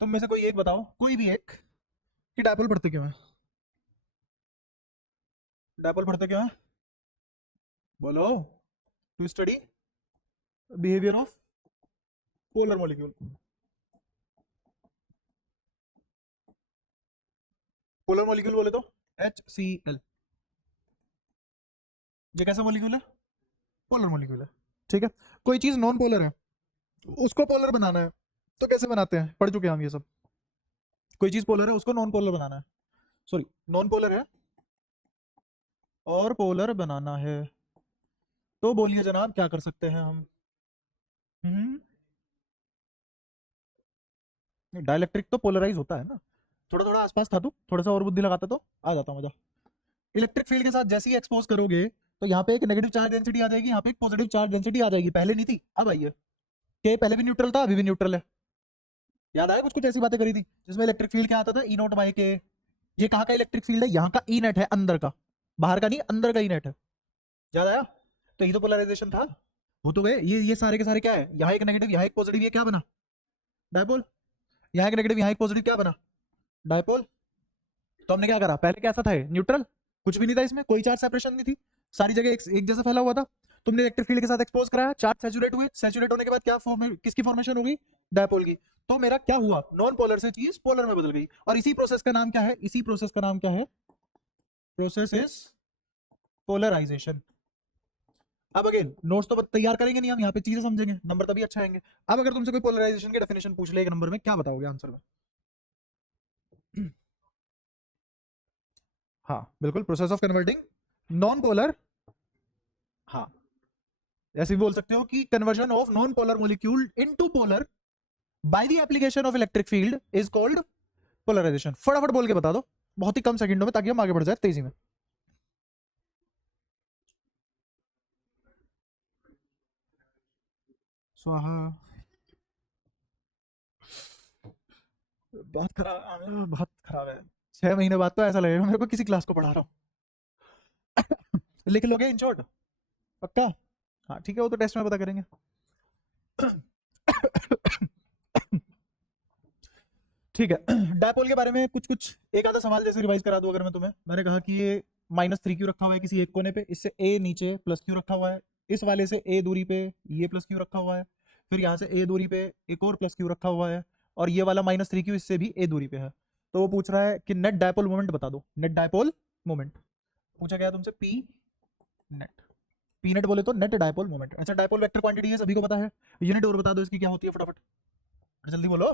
तुम में से कोई एक बताओ, कोई भी एक, कि डायपोल पढ़ते क्यों है? डायपोल पढ़ते क्यों है? बोलो। To study behaviour of polar molecule. Polar molecule बोले तो HCl। ये कैसा मॉलिक्यूल है? पोलर मॉलिक्यूल है। ठीक है। कोई चीज नॉन पोलर है, उसको पोलर बनाना है, तो कैसे बनाते हैं? पढ़ चुके हैं हम ये सब। कोई चीज पोलर है, उसको नॉन पोलर बनाना है, सॉरी नॉन पोलर है और पोलर बनाना है, तो बोलिए जनाब क्या कर सकते हैं हम? हम्म। डाइलेक्ट्रिक तो पोलराइज होता है ना। थोड़ा थोड़ा आसपास था, तू थोड़ा सा और बुद्धि लगाता तो आ जाता मजा। इलेक्ट्रिक फील्ड के साथ जैसे ही एक्सपोज करोगे, तो यहाँ पे एक नेगेटिव चार्ज डेंसिटी आ जाएगी, यहाँ पे एक पॉजिटिव चार्ज डेंसिटी आ जाएगी। पहले नहीं थी, अब आई है। के पहले भी न्यूट्रल था, अभी भी न्यूट्रल है। याद आया? कुछ कुछ ऐसी बातें करी थी जिसमें इलेक्ट्रिक फील्ड क्या आता था, ई नॉट बाई के। ये कहाँ का इलेक्ट्रिक फील्ड है? यहाँ का ई नेट है, अंदर का, बाहर का नहीं, अंदर का ई नेट है। याद आया? तो ये तो पोलराइजेशन था। वो तो गए, ये सारे के सारे क्या है, यहाँ एक नेगेटिव यहाँ एक पॉजिटिव, ये क्या बना? डायपोल। यहाँ एक नेगेटिव यहाँ एक पॉजिटिव, क्या बना? डायपोल। तो हमने क्या करा, पहले कैसा था ये? न्यूट्रल, कुछ भी नहीं था इसमें, कोई चार्ज सेपरेशन नहीं थी, सारी जगह एक जैसा फैला हुआ था। तुमने इलेक्ट्रिक फील्ड के साथ एक्सपोज कराया, चार्ज सैचुरेट हुए, सैचुरेट होने के बाद क्या किसकी फॉर्मेशन होगी? डायपोल की। तो मेरा क्या हुआ, नॉन पोलर से चीज पोलर में बदल गई। और इसी प्रोसेस का नाम क्या है? इसी प्रोसेस का नाम क्या है? Process is polarisation. अब अगेन नोट्स तो तैयार करेंगे नहीं हम, यहाँ पे चीजें समझेंगे, नंबर तभी अच्छा आएंगे। अब अगर तुमसे कोई पोलराइजेशन की डेफिनेशन पूछ ले एक नंबर में, क्या बताओगे आंसर में? हाँ बिल्कुल, process of converting non polar. हाँ, ऐसे भी बोल सकते हो कि conversion of non polar molecule into polar by the application of electric field is called polarisation. फटाफट बोल के बता दो, बहुत ही कम सेकंडों में, ताकि हम आगे बढ़ जाए तेजी में। स्वाहा। बहुत खराब, बहुत खराब है। 6 महीने बाद तो ऐसा लगेगा मेरे को किसी क्लास को पढ़ा रहा हूँ। लिख लोगे इन शॉर्ट? पक्का? हाँ ठीक है, वो तो टेस्ट में पता करेंगे। ठीक है। डायपोल के बारे में कुछ कुछ एक आधा सवाल जैसे रिवाइज करा दूं अगर मैं तुम्हें। मैंने कहा कि ये -3 क्यू रखा हुआ है किसी एक कोने पे, इससे ए नीचे +Q रखा हुआ है, इस वाले से ए दूरी पे ये +Q रखा हुआ है, फिर यहाँ से ए दूरी पे एक और +Q रखा हुआ है, और ये वाला -3Q इससे भी ए दूरी पे है। तो वो पूछ रहा है कि नेट डायपोल मोमेंट बता दो। नेट डायपोल मोमेंट पूछा गया तुमसे, पी नेट। पी नेट बोले तो नेट डायपोल मोमेंट। अच्छा, डायपोल वेक्टर क्वांटिटी है, सभी को पता है। यूनिट और बता दो इसकी क्या होती है फटाफट, जल्दी बोलो।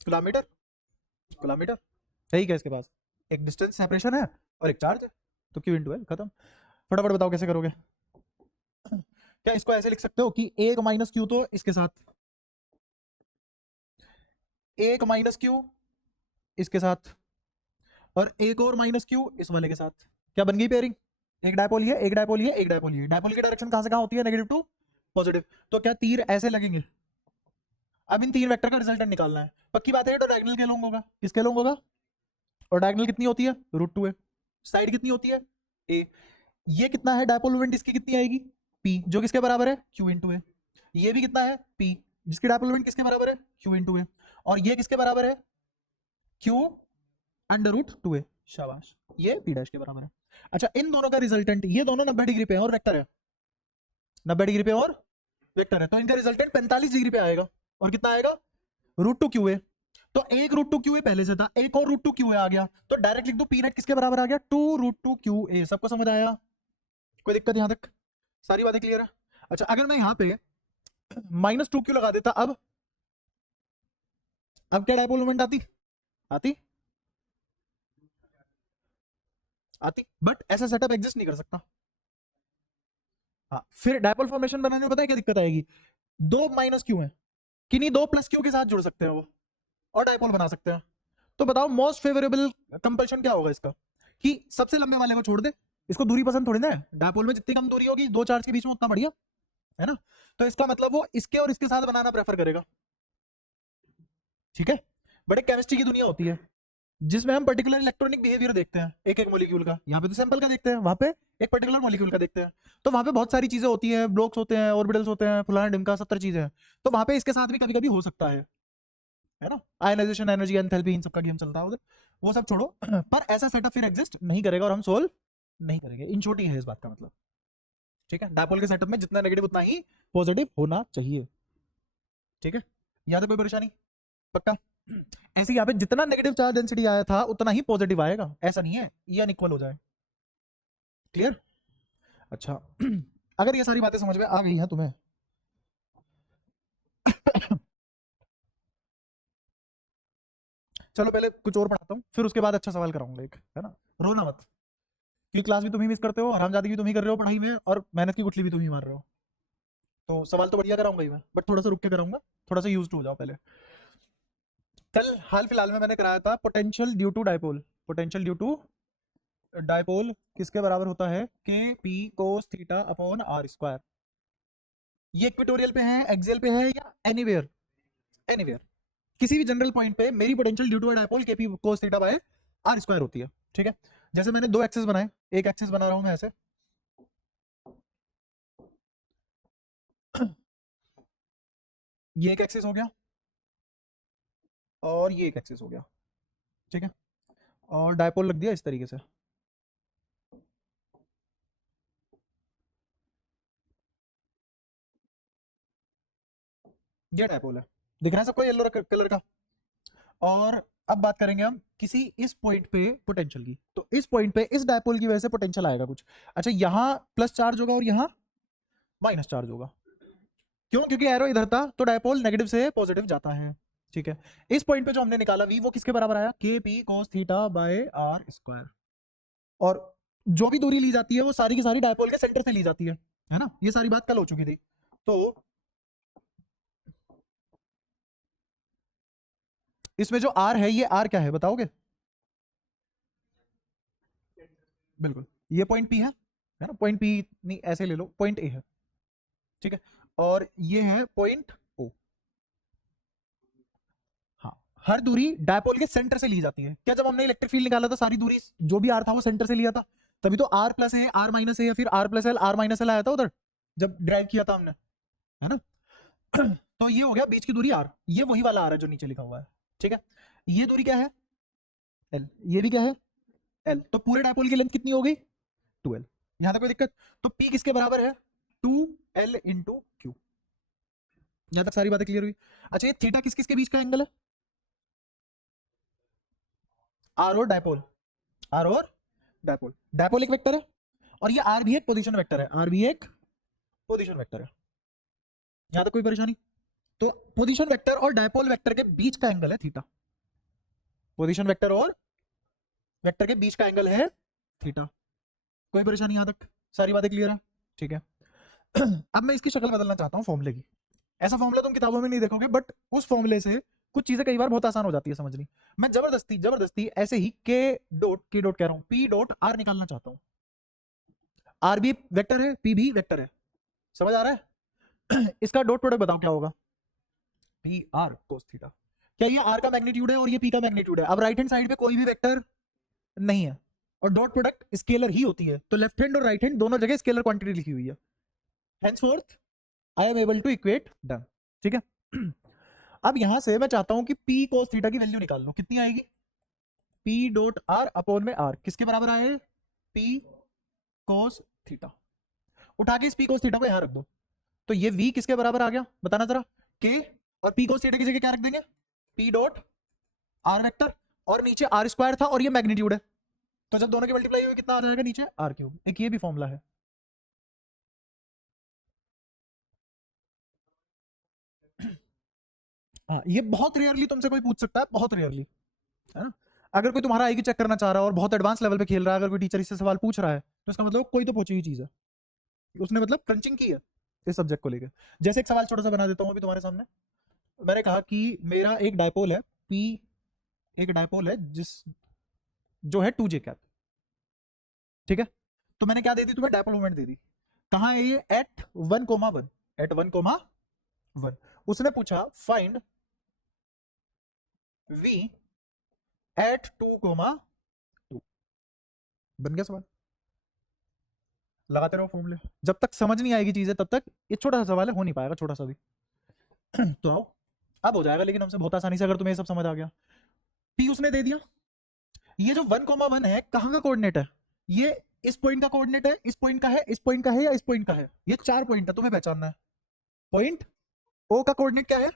किलोमीटर। किलोमीटर सही क्या? इसके पास एक डिस्टेंस सेपरेशन है और एक चार्ज है, तो Q इंटू एल, खत्म। फटाफट बताओ कैसे करोगे? क्या इसको ऐसे लिख सकते हो कि एक -Q तो इसके साथ, एक -Q इसके साथ, और एक और -Q इस वाले के साथ। क्या बन गई पेयरिंग? एक डायपोल ये, एक डायपोल ये, एक डायपोल ये। डायपोल की डायरेक्शन कहां से कहां होती है? Negative to positive. तो क्या तीर ऐसे लगेंगे? अब इन तीन वेक्टर का रिजल्टेंट निकालना है। पक्की बात है, तो डायगोनल के लॉन्ग होगा। किसके लॉन्ग होगा? और डायगोनल कितनी होती है? √2a। साइड कितनी होती है? a। ये कितना है डायपोल मोमेंट, इसकी कितनी आएगी? p, जो किसके बराबर है? Q इंटू ए। ये भी कितना है? p, जिसकी डायपोल मोमेंट किसके बराबर है? Q इंटू ए। और ये किसके बराबर है? Q √2a। शाबाश, ये p डैश के बराबर है। अच्छा, इन दोनों का रिजल्टेंट, ये दोनों 90 डिग्री पे है और वेक्टर है, 90 डिग्री पे और वेक्टर है, तो इनका रिजल्टेंट 45 डिग्री पे आएगा। और कितना आएगा? √2QA। तो एक √2QA पहले से था, एक और √2QA आ गया, तो डायरेक्ट लिख दो पी नेट किसके बराबर आ गया? 2√2QA। सबको समझ आया? कोई दिक्कत यहां तक? सारी बातें क्लियर है? अच्छा, अगर मैं यहां पे -2Q लगा देता, अब क्या डायपोल मोमेंट आती? आती? आती, बट ऐसा सेटअप एग्जिस्ट नहीं कर सकता। हाँ, फिर डायपोल फॉर्मेशन बनाने में पता है क्या दिक्कत आएगी? दो -Q है, किन्हीं दो +Q के साथ जुड़ सकते हैं वो, और डायपोल बना सकते हैं। तो बताओ मोस्ट फेवरेबल कंपल्शन क्या होगा इसका? कि सबसे लंबे वाले को छोड़ दे, इसको दूरी पसंद थोड़ी ना है। डायपोल में जितनी कम दूरी होगी दो चार्ज के बीच में, उतना बढ़िया है ना। तो इसका मतलब वो इसके और इसके साथ बनाना प्रेफर करेगा। ठीक है। बड़े केमिस्ट्री की दुनिया होती है जिसमें हम पर्टिकुलर इलेक्ट्रॉनिक बिहेवियर देखते हैं एक एक मॉलिक्यूल का। यहाँ पे तो सैंपल का देखते हैं, वहां पे एक पर्टिकुलर मॉलिक्यूल का देखते हैं। तो वहां पे बहुत सारी चीजें होती हैं, ब्लॉक्स होते हैं, ऑर्बिटल्स होते हैं, फलाना ढिमका 70 चीजें हैं। तो वहां पे इसके साथ भी कभी कभी हो सकता है। है ना, आयनाइजेशन एनर्जी, एंथैल्पी, इन सब का गेम चलता है उधर, वो सब छोड़ो। पर ऐसा सेटअप फिर एग्जिस्ट नहीं करेगा और हम सोल्व नहीं करेंगे, इन शॉर्ट ही है इस बात का मतलब। ठीक है, डायपोल के सेटअप में जितना नेगेटिव उतना ही पॉजिटिव होना चाहिए। ठीक है, याद है कोई परेशानी? पक्का? ऐसे यहाँ पे जितना नेगेटिव चार्ज डेंसिटी आया था उतना ही पॉजिटिव आएगा, ऐसा नहीं है ये अनइक्वल हो जाए। क्लियर? अच्छा अगर ये सारी बातें समझ में आ गई हैं तुम्हें चलो पहले कुछ और पढ़ाता हूँ, फिर उसके बाद अच्छा सवाल कराऊंगा एक, है ना। रोना मत, क्योंकि क्लास भी तुम ही मिस करते हो, हरामजादी भी तुम ही कर रहे हो पढ़ाई में, और मेहनत की गुठली भी तुम ही मार रहे हो। तो सवाल तो बढ़िया कराऊंगा ही मैं, बट थोड़ा सा रुक के कराऊंगा, थोड़ा सा यूज हो जाओ पहले। कल हाल फिलहाल में मैंने कराया था potential due to dipole. Potential due to dipole किसके बराबर होता है? K p cos theta upon r square. ये इक्वेटोरियल पे है, एक्सियल पे है, या एनीवेयर? एनीवेयर, किसी भी जनरल पॉइंट पे मेरी potential due to dipole k p cos theta by are square होती है। ठीक है, जैसे मैंने दो एक्सेस बनाए, एक एक्सेस बना रहा हूं मैं ऐसे, ये एक एक्सेस हो गया और ये एक एक्सेस हो गया। ठीक है, और डायपोल लग दिया इस तरीके से। ये डायपोल है, दिख रहा है सबको येलो कलर का। और अब बात करेंगे हम किसी इस पॉइंट पे पोटेंशियल की, तो इस पॉइंट पे इस डायपोल की वजह से पोटेंशियल आएगा कुछ। अच्छा, यहां प्लस चार्ज होगा और यहां माइनस चार्ज होगा। क्यों? क्योंकि एरो इधर था, तो डायपोल नेगेटिव से पॉजिटिव जाता है। ठीक है, इस पॉइंट पे जो हमने निकाला वी, वो किसके बराबर आया? K p cos theta by are square. और जो भी दूरी ली जाती है वो सारी की सारी डायपोल के सेंटर से ली जाती है ना। ये सारी बात कल हो चुकी थी। तो इसमें जो आर है, ये आर क्या है बताओगे? बिल्कुल, ये पॉइंट पी है ना, पॉइंट पी नहीं ऐसे ले लो, पॉइंट ए है। ठीक है, और ये है पॉइंट ओ। हाँ, हर दूरी डायपोल के सेंटर से ली जाती है। क्या जब हमने इलेक्ट्रिक फील्ड निकाला था सारी दूरी जो भी आर था वो सेंटर से लिया था, तभी तो आर प्लस है, आर माइनस है, या फिर R plus L, R minus L आया था उधर जब ड्राइव किया था हमने, है ना। तो ये हो गया बीच की दूरी आर, ये वही वाला आर है जो नीचे लिखा हुआ है। ठीक है, ये दूरी क्या है? एल। ये भी क्या है? एल। तो पूरे डायपोल की लेंथ कितनी हो गई? 2l। यहां तक कोई दिक्कत? तो पी किसके बराबर है? 2l into Q. यहां तक सारी बातें क्लियर हुई? अच्छा, ये थीटा किस किस के बीच का एंगल है? आर और डायपोल, आर और डायपोल। डायपोल एक वेक्टर है और ये आर भी एक पोजीशन वेक्टर है, आर भी एक पोजीशन वेक्टर है। यहां तक कोई परेशानी? तो पोजीशन वेक्टर और डायपोल वेक्टर के बीच का एंगल है थीटा। पोजीशन वेक्टर और वेक्टर के बीच का एंगल है थीटा। कोई परेशानी यहां तक? सारी बातें क्लियर है? ठीक है। अब मैं इसकी शक्ल बदलना चाहता हूँ फॉर्मूले की। ऐसा फॉर्मूला तुम किताबों में नहीं देखोगे, बट उस फॉर्मूले से कुछ चीजें कई बार बहुत आसान हो जाती है समझनी। मैं जबरदस्ती जबरदस्ती ऐसे ही के डॉट कह रहा हूं, पी डॉट आर निकालना चाहता हूं। आर भी वेक्टर है, पी भी वेक्टर है, समझ आ रहा है? इसका डॉट प्रोडक्ट बताओ क्या होगा? P R cos theta. क्या ये आर का मैग्नीट्यूड है और ये पी का मैग्नीट्यूड है? अब राइट हैंड साइड पे कोई भी वेक्टर नहीं है और डॉट प्रोडक्ट स्केलर ही होती है, तो लेफ्ट हैंड और राइट हैंड दोनों जगह स्केलर क्वांटिटी लिखी हुई है। henceforth I am able to equate done. ठीक है। अब यहां से मैं चाहता हूं कि p cos थीटा की वैल्यू निकाल लो, कितनी आएगी? p डॉट r अपॉन में r किसके बराबर आए? p cos theta. उठा के इस p cos थीटा को यहां रख दो, तो ये v किसके बराबर आ गया बताना जरा? k, और p cos थीटा की जगह क्या रख देंगे? p डॉट r वेक्टर, और नीचे r स्क्वायर था और ये मैग्नीट्यूड है, तो जब दोनों की मल्टीप्लाई हुई कितना आ जाएगा नीचे? r cube. एक ये भी फॉर्मूला है। हाँ, ये बहुत रेयरली तुमसे कोई पूछ सकता है, बहुत रेयरली, है ना। अगर कोई तुम्हारा आईक्यू चेक करना चाह रहा है और बहुत एडवांस लेवल पे खेल रहा है, अगर कोई टीचर इससे सवाल पूछ रहा है, तो इसका मतलब कोई तो पहुंची हुई चीज है, उसने मतलब क्रंचिंग की है इस सब्जेक्ट को लेकर। जैसे एक सवाल छोटा सा बना देता हूँ अभी तुम्हारे सामने। मैंने कहा कि मेरा एक डायपोल है पी, एक डायपोल है जिस जो है 2j कैप। ठीक है, तो मैंने क्या दे दी तुम्हें? डायपोल मोमेंट दे दी। कहाँ है ये? At 1,1, at 1,1। उसने पूछा फाइंड v एट 2,2। बन गया सवाल। लगाते रहो फॉर्मूले, जब तक समझ नहीं आएगी चीजें तब तक ये छोटा सा सवाल है, हो नहीं पाएगा छोटा सा भी। तो आओ अब हो जाएगा लेकिन हमसे बहुत आसानी से, अगर तुम्हें ये सब समझ आ गया। पी उसने दे दिया। ये जो 1,1 है कहाँ का कोऑर्डिनेट है? ये इस पॉइंट का कोऑर्डिनेट है, इस पॉइंट का है, इस पॉइंट का है, या इस पॉइंट का है? ये 4 पॉइंट है, तुम्हें पहचानना है। पॉइंट ओ का कोऑर्डिनेट क्या है?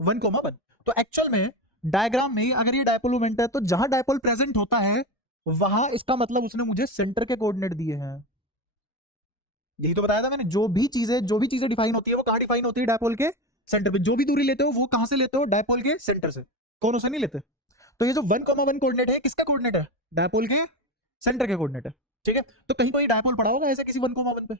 1,1। तो एक्चुअल में डायग्राम में अगर ये डायपोल मोमेंट है, तो जहां डायपोल प्रेजेंट होता है वहां इसका मतलब उसने मुझे सेंटर के कोऑर्डिनेट दिए हैं। यही तो बताया था मैंने, जो भी चीजें डिफाइन होती है वो कहां डिफाइन होती है? डायपोल के सेंटर पे। जो भी दूरी लेते हो वो कहां से लेते हो? डायपोल के सेंटर से, कोनों से नहीं लेते। तो ये जो 1,1 कोऑर्डिनेट है किसका कोऑर्डिनेट है? डायपोल के सेंटर के कोऑर्डिनेट है। ठीक है, तो कहीं कोई डायपोल पड़ा होगा ऐसे किसी 1,1 पे?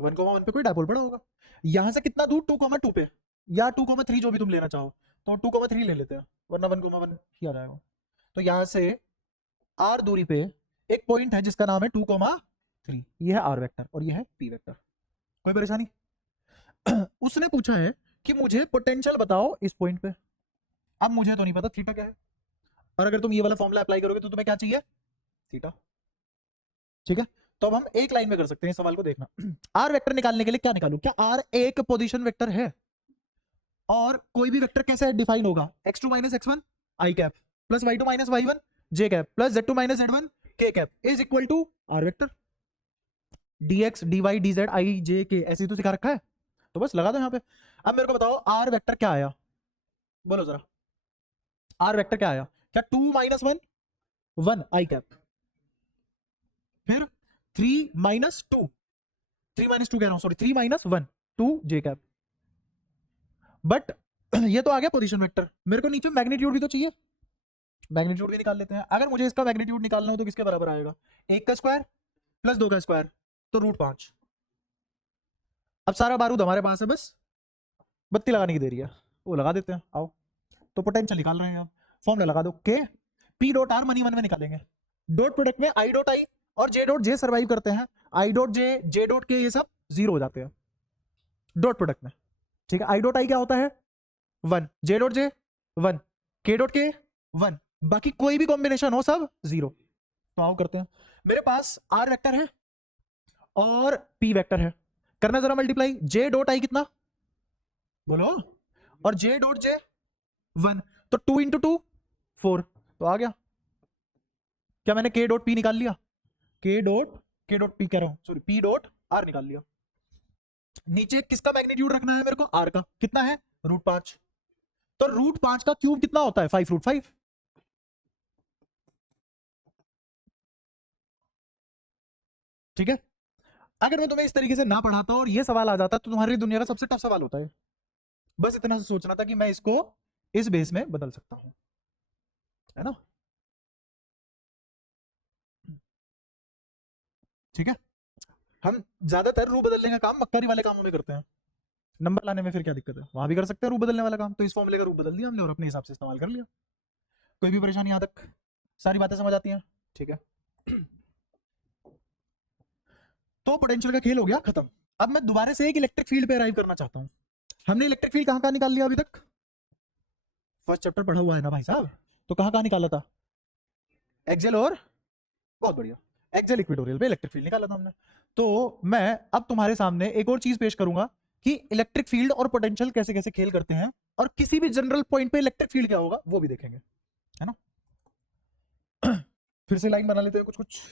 1,1 पे कोई डायपोल पड़ा होगा। यहां से कितना दूर? 2,2 पे, या 2,3, जो भी तुम लेना चाहो। तो 2,3 ले लेते हैं, वरना 1,1 ही आ जाएगा। तो यहां से आर दूरी पे एक पॉइंट है जिसका नाम है 2,3। ये है आर वेक्टर और ये है पी वेक्टर। कोई परेशानी? उसने पूछा है कि मुझे पोटेंशियल बताओ इस पॉइंट पे। अब मुझे तो नहीं पता थीटा क्या है, और अगर तुम ये वाला फॉर्मूला अप्लाई करोगे तो तुम्हें क्या चाहिए? थीटा। ठीक है, तो अब हम एक लाइन में कर सकते हैं इस सवाल को। देखना, आर वेक्टर निकालने के लिए क्या निकालू? क्या आर एक पोजीशन वेक्टर है? और कोई भी वेक्टर कैसे डिफाइन होगा? x2 minus x1 i cap, plus y2 minus y1 j cap, plus z2 minus z1 k cap is equal to r vector. dx dy dz i j k ऐसे ही तो सिखा रखा है, तो बस लगा दो यहाँ पे। अब मेरे को बताओ आर वेक्टर क्या आया? बोलो जरा, आर वेक्टर क्या आया? क्या 2 माइनस 1 1 आई कैप, फिर 3 माइनस 2, 3 माइनस 2 कह रहा हूं, sorry 3 minus 1 2 J cap. But ये तो आ गया पोजीशन वेक्टर, मेरे को नीचे मैग्नीट्यूड भी तो चाहिए। मैग्नीट्यूड भी निकाल लेते हैं। अगर मुझे इसका मैग्नीट्यूड निकालना हो तो किसके बराबर आएगा? 1 का स्क्वायर प्लस 2 का स्क्वायर, तो √5। अब सारा बारूद हमारे पास है, बस बत्ती लगाने की देरी है, वो लगा देते हैं। आओ, तो पोटेंशियल निकाल रहे हैं आप। फॉर्मूला लगा दो, के P dot are money one में निकालेंगे। डॉट प्रोडक्ट में आई डॉट आई और जे डॉट जे सर्वाइव करते हैं। I dot J, J dot के, ये सब जीरो हो जाते हैं डॉट प्रोडक्ट में। ठीक है, आई डॉट आई क्या होता है? 1, जे डॉट जे 1, के डॉट के 1, बाकी कोई भी कॉम्बिनेशन हो सब जीरो। तो आओ करते हैं। मेरे पास आर वेक्टर है और पी वेक्टर है, करना जरा मल्टीप्लाई। जे डॉट आई कितना बोलो? और जे डॉट जे 1, तो 2 इंटू 2 4, तो आ गया। क्या मैंने के डॉट पी निकाल लिया? के डॉट पी कह रहा हूं, सॉरी पी डॉट आर निकाल लिया। नीचे किसका मैग्नीट्यूड रखना है मेरे को? आर का। कितना है? √5। तो √5 का क्यूब कितना होता है? 5√5। ठीक है, अगर मैं तुम्हें इस तरीके से ना पढ़ाता और ये सवाल आ जाता तो तुम्हारी दुनिया का सबसे टफ सवाल होता है। बस इतना से सोचना था कि मैं इसको इस बेस में बदल सकता हूं, है ना? ठीक है, हम ज्यादातर रूप बदलने का काम मक्कारी वाले कामों में करते हैं। नंबर लाने में फिर क्या दिक्कत है? वहां भी कर सकते हैं रूप बदलने वाला काम। तो इस फॉर्मूले का रूप बदल दिया हमने और अपने हिसाब से इस्तेमाल कर लिया। कोई भी परेशानी यहां तक? सारी बातें समझ आती हैं? ठीक है, तो पोटेंशियल का खेल हो गया खत्म। अब मैं दोबारा से एक इलेक्ट्रिक फील्ड पे अराइव करना चाहता हूं। हमने इलेक्ट्रिक फील्ड कहां कहां निकाल लिया अभी तक? फर्स्ट चैप्टर पढ़ा हुआ है ना भाई साहब, तो कहां कहां निकाला था? एक्सेल और, बहुत बढ़िया, एक्सेल इक्वेटोरियल पे इलेक्ट्रिक फील्ड निकाला था हमने। तो मैं अब तुम्हारे सामने एक और चीज पेश करूंगा कि इलेक्ट्रिक फील्ड और पोटेंशियल कैसे कैसे खेल करते हैं, और किसी भी जनरल पॉइंट पे इलेक्ट्रिक फील्ड क्या होगा वो भी देखेंगे, है ना? फिर से लाइन बना लेते हैं कुछ कुछ।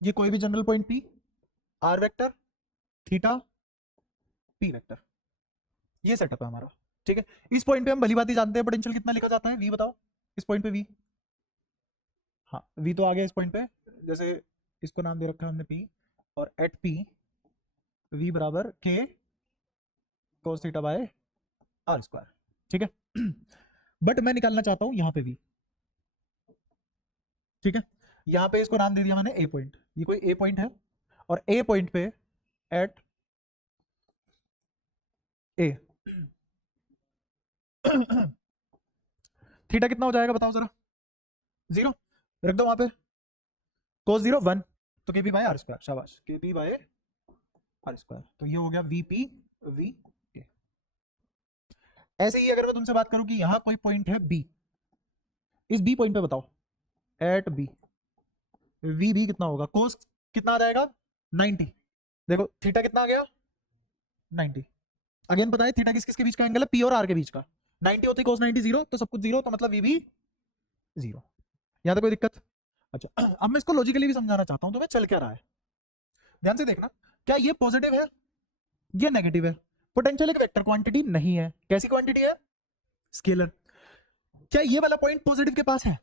ये कोई भी general point P, R vector, theta, P vector, ये सेटअप है हमारा। ठीक है, इस पॉइंट पे हम भली बात ही जानते हैं पोटेंशियल कितना लिखा जाता है। वी बताओ इस पॉइंट पे वी। हाँ, वी तो आ गया इस पॉइंट पे। जैसे इसको नाम दे रखा है हमने पी, और एट पी वी बराबर K cos theta by are square. ठीक है, बट मैं निकालना चाहता हूं यहां पे वी। ठीक है, यहाँ पे इसको नाम दे दिया मैंने ए पॉइंट, ये कोई ए पॉइंट है और ए पॉइंट पे एट ए थीटा कितना हो जाएगा बताओ जरा, 0 रख दो वहां पे, कोस 0 1, तो के पी बाय आर स्क्वायर, शाबाश, के पी बाय आर स्क्वायर, तो ये हो गया वी पी वी के। ऐसे ही अगर मैं तुमसे बात करूं कि यहां कोई पॉइंट है बी, इस बी पॉइंट पे बताओ एट बी वी बी कितना होगा, कोस कितना आ जाएगा 90, देखो थीटा कितना आ गया 90, अगेन पता है थीटा किस किसके बीच का एंगल है, पी और आर के बीच का, 90 होती कोस 90 0, तो सब कुछ 0, तो मतलब वी भी 0, यहां तक कोई दिक्कत। अच्छा अब मैं इसको लॉजिकली भी समझाना चाहता हूं, तो मैं चल क्या रहा है ध्यान से देखना, क्या ये पॉजिटिव है ये नेगेटिव है, पोटेंशियल एक वेक्टर क्वांटिटी नहीं है, कैसी क्वांटिटी है स्केलर, क्या ये वाला पॉइंट पॉजिटिव के पास है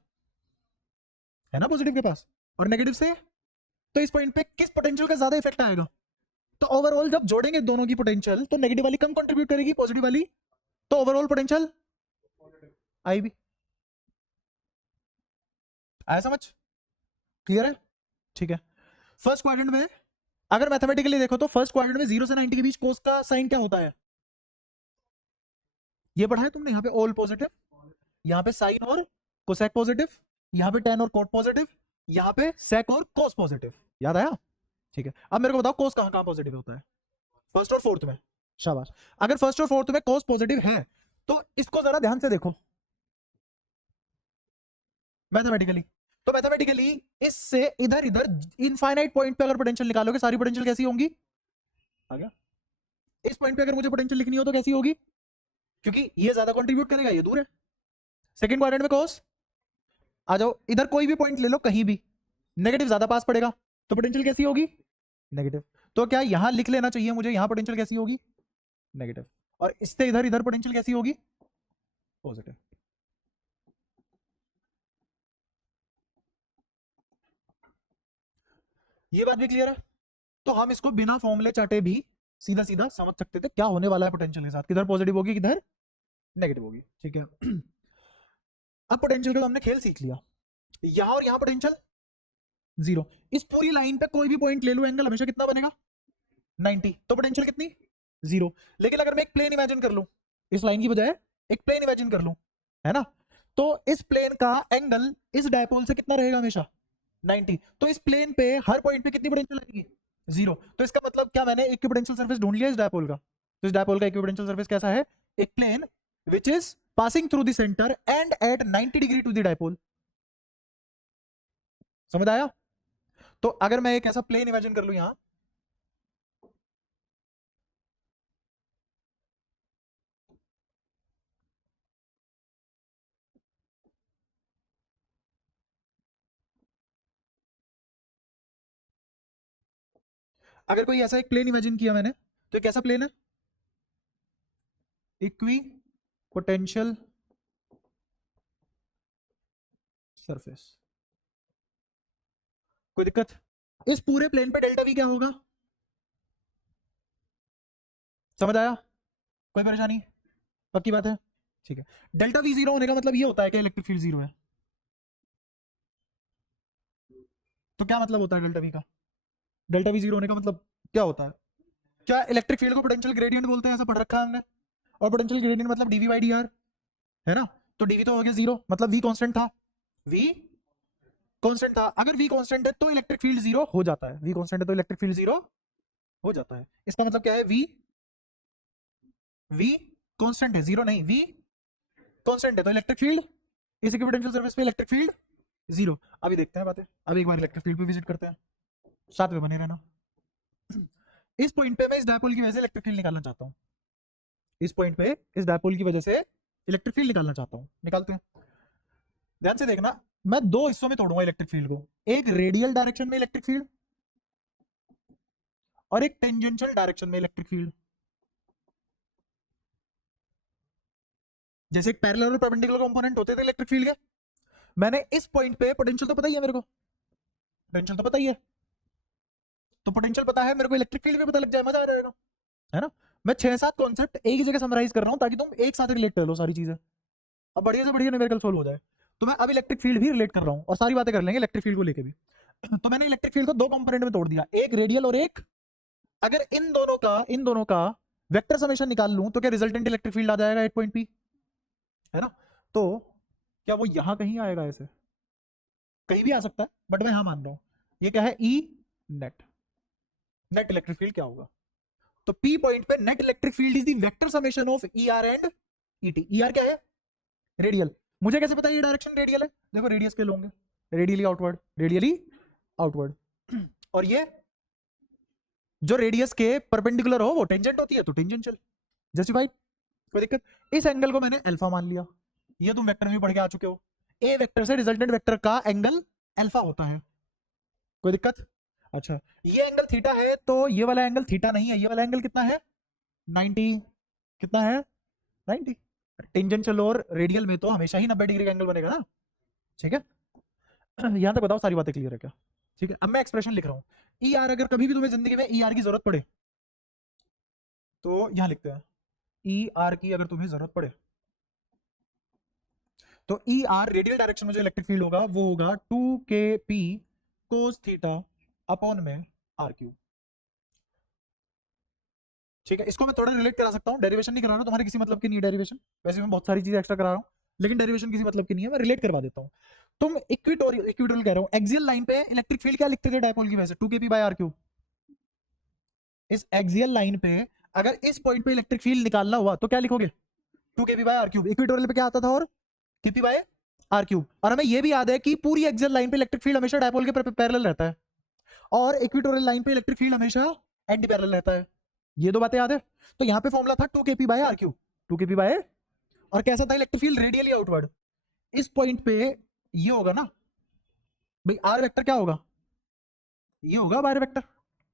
ना, पॉजिटिव के पास और नेगेटिव से, तो इस पॉइंट पे किस पोटेंशियल का ज्यादा इफेक्ट आएगा, तो ओवरऑल जब जोड़ेंगे दोनों की पोटेंशियल तो नेगेटिव वाली कम कंट्रीब्यूट करेगी पॉजिटिव वाली, तो ओवरऑल पोटेंशियल आएगी, आया समझ, क्लियर है, ठीक है। फर्स्ट क्वाड्रेंट में अगर मैथमेटिकली देखो तो फर्स्ट क्वाड्रेंट में 0 से 90 के बीच कोस का साइन क्या होता है, ये पढ़ा है तुमने, यहाँ पे ऑल पॉजिटिव, यहाँ पे साइन और कोसेक पॉजिटिव, यहाँ पे टेन और कोट पॉजिटिव, यहाँ पे सेक और कोस पॉजिटिव, याद आया, ठीक है। अब मेरे को बताओ कोस कहां कहां पॉजिटिव होता है, फर्स्ट और फोर्थ में, शाबाश, अगर फर्स्ट और फोर्थ में कोस पॉजिटिव है तो इसको जरा ध्यान से देखो मैथमेटिकली, तो मैथमेटिकली इससे इधर इधर इनफाइनाइट पॉइंट पे अगर पोटेंशियल निकालोगे सारी पोटेंशियल कैसी होंगी, आ गया, इस पॉइंट पे अगर मुझे पोटेंशियल लिखनी हो तो कैसी होगी, क्योंकि ये ज्यादा कंट्रीब्यूट करेगा ये दूर है, सेकंड क्वाड्रेंट में कोस, आ जाओ इधर कोई भी पॉइंट ले लो कहीं भी, नेगेटिव ज्यादा पास पड़ेगा तो पोटेंशियल कैसी होगी नेगेटिव, तो क्या यहां लिख लेना चाहिए मुझे, यहां पोटेंशियल कैसी होगी नेगेटिव, और इससे इधर इधर पोटेंशियल कैसी होगी पॉजिटिव, ये बात भी क्लियर है, तो हम इसको बिना फॉर्मूले चाटे भी सीधा सीधा समझ सकते थे क्या होने वाला है पोटेंशियल के साथ, किधर पॉजिटिव होगी किधर नेगेटिव होगी, ठीक है। अब पोटेंशियल का तो हमने खेल सीख लिया, यहां और यहां पोटेंशियल 0, इस पूरी लाइन पे कोई भी पॉइंट ले लो एंगल हमेशा कितना बनेगा 90, तो पोटेंशियल कितनी 0, लेकिन अगर मैं एक प्लेन इमेजिन कर लूं, इस लाइन की बजाय एक प्लेन इमेजिन कर लूं, है ना, तो इस प्लेन का एंगल इस डायपोल से कितना रहेगा हमेशा 90, तो इस प्लेन पे हर पॉइंट पे कितनी पोटेंशियल आएगी 0, तो इसका मतलब क्या मैंने इक्विपोटेंशियल सरफेस ढूंढ लिया इस डायपोल का, तो इस डायपोल का इक्विपोटेंशियल सरफेस कैसा है, एक plane which is passing through the centre and at 90 degree to the dipole, समझ आया, तो अगर मैं एक ऐसा प्लेन इमेजिन कर लूं यहां, अगर कोई ऐसा एक प्लेन इमेजिन किया मैंने, तो कैसा प्लेन है इक्वी पोटेंशियल सरफेस, कोई दिक्कत, इस पूरे प्लेन पे डेल्टा वी क्या होगा, समझ आया, कोई परेशानी, पक्की बात है, ठीक है। डेल्टा वी 0 होने का मतलब ये होता है कि इलेक्ट्रिक फील्ड 0 है, तो क्या मतलब होता है डेल्टा वी का, डेल्टा वी 0 होने का मतलब क्या होता है, क्या इलेक्ट्रिक फील्ड को पोटेंशियल ग्रेडियंट बोलते हैं, ऐसा पढ़ रखा है हमने, और पोटेंशियल ग्रेडियंट मतलब डीवी बाई डी आर, है ना, तो डीवी तो हो गया 0, मतलब वी कांस्टेंट था, वी कांस्टेंट था, अगर वी कांस्टेंट है तो इलेक्ट्रिक फील्ड 0 हो जाता है, वी कांस्टेंट है तो इलेक्ट्रिक फील्ड 0 हो जाता है, इसका मतलब क्या है, वी कांस्टेंट है 0 नहीं, वी कांस्टेंट है तो इलेक्ट्रिक फील्ड, इस इक्विपोटेंशियल सरफेस पे इलेक्ट्रिक फील्ड 0, अभी देखते हैं बातें, अब एक बार इलेक्ट्रिक फील्ड पे विजिट करते हैं, साथ में बने रहना। इस पॉइंट पे मैं इस डायपोल की वजह से इलेक्ट्रिक फील्ड निकालना चाहता हूं, इस पॉइंट पे इस डायपोल की वजह से इलेक्ट्रिक फील्ड निकालना चाहता हूं, निकालते हैं, ध्यान से देखना, मैं दो हिस्सों में तोड़ूंगा इलेक्ट्रिक फील्ड को, एक रेडियल डायरेक्शन में इलेक्ट्रिक फील्ड और एक टेंजेंशियल डायरेक्शन में इलेक्ट्रिक फील्ड, जैसे एक पैरेलल और परपेंडिकुलर कंपोनेंट होते थे इलेक्ट्रिक फील्ड के, मैंने इस पॉइंट पे पोटेंशियल तो पता ही है मेरे को, पोटेंशियल तो पता ही है, तो पोटेंशियल पता है मेरे को, इलेक्ट्रिक फील्ड भी पता लग जाए, मजा आ जाएगा, है ना, मैं 6-7 कॉन्सेप्ट एक ही जगह समराइज कर रहा हूं ताकि तुम एक साथ रिलेट कर लो सारी चीजें, अब बढ़िया से बढ़िया न्यूमेरिकल सोल्व हो जाए, तो मैं अब इलेक्ट्रिक फील्ड भी रिलेट कर रहा हूं और सारी बातें कर लेंगे इलेक्ट्रिक फील्ड को लेके भी। तो मैंने इलेक्ट्रिक फील्ड को दो कंपोनेंट में तोड़ दिया, एक रेडियल और एक, अगर इन दोनों का वेक्टर समेशन निकाल लूं तो क्या रिजल्टेंट इलेक्ट्रिक फील्ड आ जाएगा 8 पॉइंट पी, है ना। तो क्या वो यहां कहीं आएगा, ऐसे कहीं भी आ सकता है, बट मैं यहां मान रहा हूं। ये क्या है, E net, net electric field क्या होगा, तो पी पॉइंट पे net electric field is the vector summation of E R and E T. E R क्या है, रेडियल। मुझे कैसे पता ये डायरेक्शन रेडियल है, देखो रेडियस के होंगे, रेडियली आउटवर्ड, रेडियली आउटवर्ड। और ये जो रेडियस के परपेंडिकुलर हो वो टेंजेंट होती है, तो टेंजेंशियल, जस्टिफाइड, कोई दिक्कत। इस एंगल को मैंने अल्फा मान लिया, ये तुम वेक्टर में पढ़ के आ चुके हो, ए वेक्टर से रिजल्टेंट वेक्टर का एंगल अल्फा होता है, कोई दिक्कत। अच्छा ये एंगल थीटा है, तो ये वाला एंगल थीटा नहीं है, ये वाला एंगल कितना है 90, कितना है 90। टेंजेंशियल और रेडियल में तो हमेशा ही 90 डिग्री का एंगल बनेगा ना, ठीक है। यहां तक बताओ सारी बातें क्लियर है क्या, ठीक है। अब मैं एक्सप्रेशन लिख रहा हूं, ई आर, अगर कभी भी तुम्हें जिंदगी में ई आर की जरूरत पड़े तो यहां लिखते हैं, ई आर की अगर तुम्हें जरूरत पड़े तो ई आर रेडियल डायरेक्शन में जो इलेक्ट्रिक फील्ड होगा वो होगा 2 k p cos theta upon में आर क्यूब, ठीक है। इसको मैं थोड़ा रिलेट करा सकता हूँ, डेरिवेशन नहीं करा रहा हूँ, तुम्हारे किसी मतलब की नहीं है डेरिवेशन, वैसे मैं बहुत सारी चीजें एक्स्ट्रा करा रहा हूँ, लेकिन डेरिवेशन किसी मतलब की नहीं है, मैं रिलेट करवा देता हूँ। तुम इक्विटोरियल कह रहा हूँ, एक्सियल लाइन पे इलेक्ट्रिक फील्ड क्या लिखते थे डायपोल की वजह से, 2 kp बाय आर क्यूब। इस एक्सियल लाइन पे अगर इस पॉइंट पे इलेक्ट्रिक फील्ड निकालना हुआ तो क्या लिखोगे, 2 kp by are cube. Equatorial पे क्या आता था, और kp बाय आर क्यूब। और हमें ये भी याद है कि पूरी एक्सियल लाइन पे इलेक्ट्रिक फील्ड हमेशा डायपोल के पैरेलल रहता है, और इक्विटोरियल लाइन पे इलेक्ट्रिक फील्ड हमेशा एंटी पैरेलल रहता है, ये दो बातें याद है। तो यहाँ पे फॉर्मूला था 2 kp by are cube, 2 kp by, और कैसा था इलेक्ट्रिक फील्ड रेडियली आउटवर्ड। इस पॉइंट पे ये होगा ना भाई, आर वेक्टर क्या होगा, ये होगा आर वेक्टर,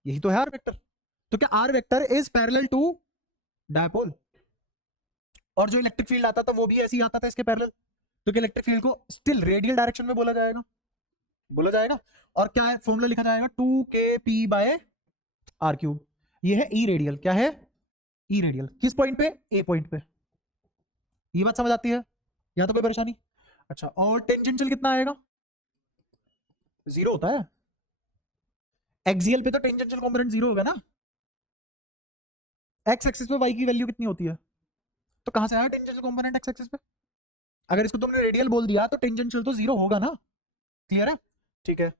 यही तो है आर वेक्टर। तो क्या R vector is parallel to dipole, और जो इलेक्ट्रिक फील्ड आता था वो भी ऐसे ही आता था इसके पैरेलल, तो क्या इलेक्ट्रिक फील्ड को स्टिल रेडियल डायरेक्शन में बोला जाएगा, बोला जाएगा। और क्या है फॉर्मूला लिखा जाएगा 2 kp बाय आर क्यूब, ये है ई रेडियल, क्या है ई रेडियल, किस पॉइंट पे, ए पॉइंट पे। ये बात समझ आती है, यहां तो कोई परेशानी। अच्छा और टेंजेंशियल कितना आएगा, 0 होता है, एक्सियल पे तो टेंजेंशियल कंपोनेंट 0 होगा ना, एक्स एक्सिस पे वाई की वैल्यू कितनी होती है, तो कहां से आया टेंजेंशियल कंपोनेंट एक्स एक्सिस पे, अगर इसको तुमने रेडियल बोल दिया तो टेंजेंशियल तो 0 होगा ना, क्लियर है, ठीक है।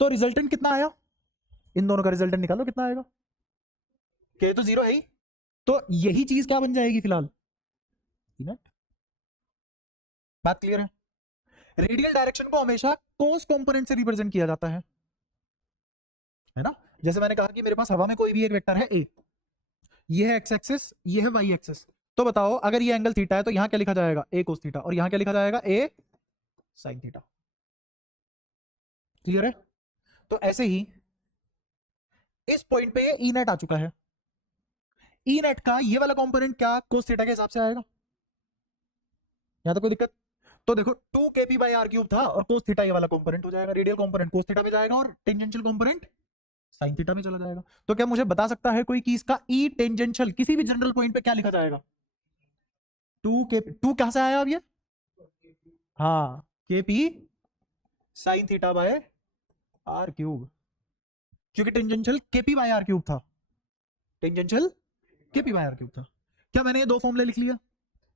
तो रिजल्टेंट कितना आया, इन दोनों का रिजल्टेंट निकालो कितना आएगा, के तो 0 है ही, तो यही चीज क्या बन जाएगी फिलहाल, बात क्लियर है। रेडियल डायरेक्शन को हमेशा कोस कंपोनेंट से रिप्रेजेंट किया जाता है ना। जैसे मैंने कहा कि मेरे पास हवा में कोई भी एक वेक्टर है ए, ये है एक्स एक्सिस, ये है वाई एक्सिस, तो बताओ अगर ये एंगल थीटा है तो यहां क्या लिखा जाएगा, ए कोस थीटा, और यहां क्या लिखा जाएगा, ए साइन थीटा, क्लियर है। तो ऐसे ही इस पॉइंट पे ये ई नेट आ चुका है, ई नेट का ये वाला कंपोनेंट क्या कोस थीटा के हिसाब से आएगा, यहां तो कोई दिक्कत। तो देखो 2 kp बाय आर क्यूब था, और कोस थीटा ये वाला कंपोनेंट हो जाएगा, रेडियल कंपोनेंट कोस थीटा में जाएगा और टेंजेंशियल कंपोनेंट साइन थीटा में चला जाएगा। तो क्या मुझे बता सकता है कोई कि इसका ई टेंजेंशियल किसी भी जनरल पॉइंट पे क्या लिखा जाएगा, 2 कहां से आया अब ये, हाँ kp sine theta by are cube, क्योंकि tangential kp by are cube था, tangential kp by are cube था। क्या मैंने ये दो फॉर्मूले लिख लिया,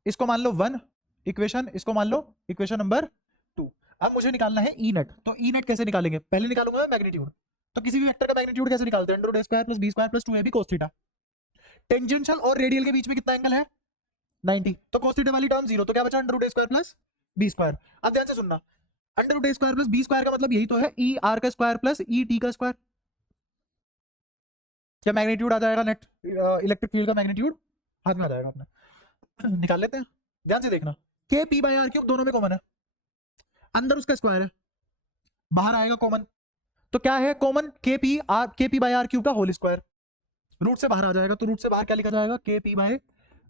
इसको मान लो 1 इक्वेशन, इसको मान लो इक्वेशन नंबर 2। अब मुझे निकालना है ई नेट, तो ई नेट कैसे निकालेंगे, पहले निकालूंगा मैं मैग्नीट्यूड। तो किसी भी वेक्टर का मैग्नीट्यूड कैसे निकालते हैं, under root a square plus b square plus 2ab cos theta. Tangential और रेडियल के बीच में कितना एंगल है 90, तो cos थीटा वाली टर्म 0, तो क्या बचा under root a square plus b square. अब ध्यान से सुनना, under root a square plus b square का मतलब यही तो है ई आर का स्क्वायर प्लस ई टी का स्क्वायर। क्या मैग्नीट्यूड आ जाएगा नेट इलेक्ट्रिक फील्ड का मैग्नीट्यूड हाथ में आ जाएगा अपने, निकाल लेते हैं, ध्यान से देखना। के पी बाई आर क्यूब दोनों में कॉमन है, अंदर उसका स्क्वायर है, बाहर आएगा कॉमन, तो क्या है कॉमन, के पी बाई आर क्यूब का होल स्क्वायर, रूट से बाहर आ जाएगा, तो रूट से बाहर क्या लिखा जाएगा, के पी बाई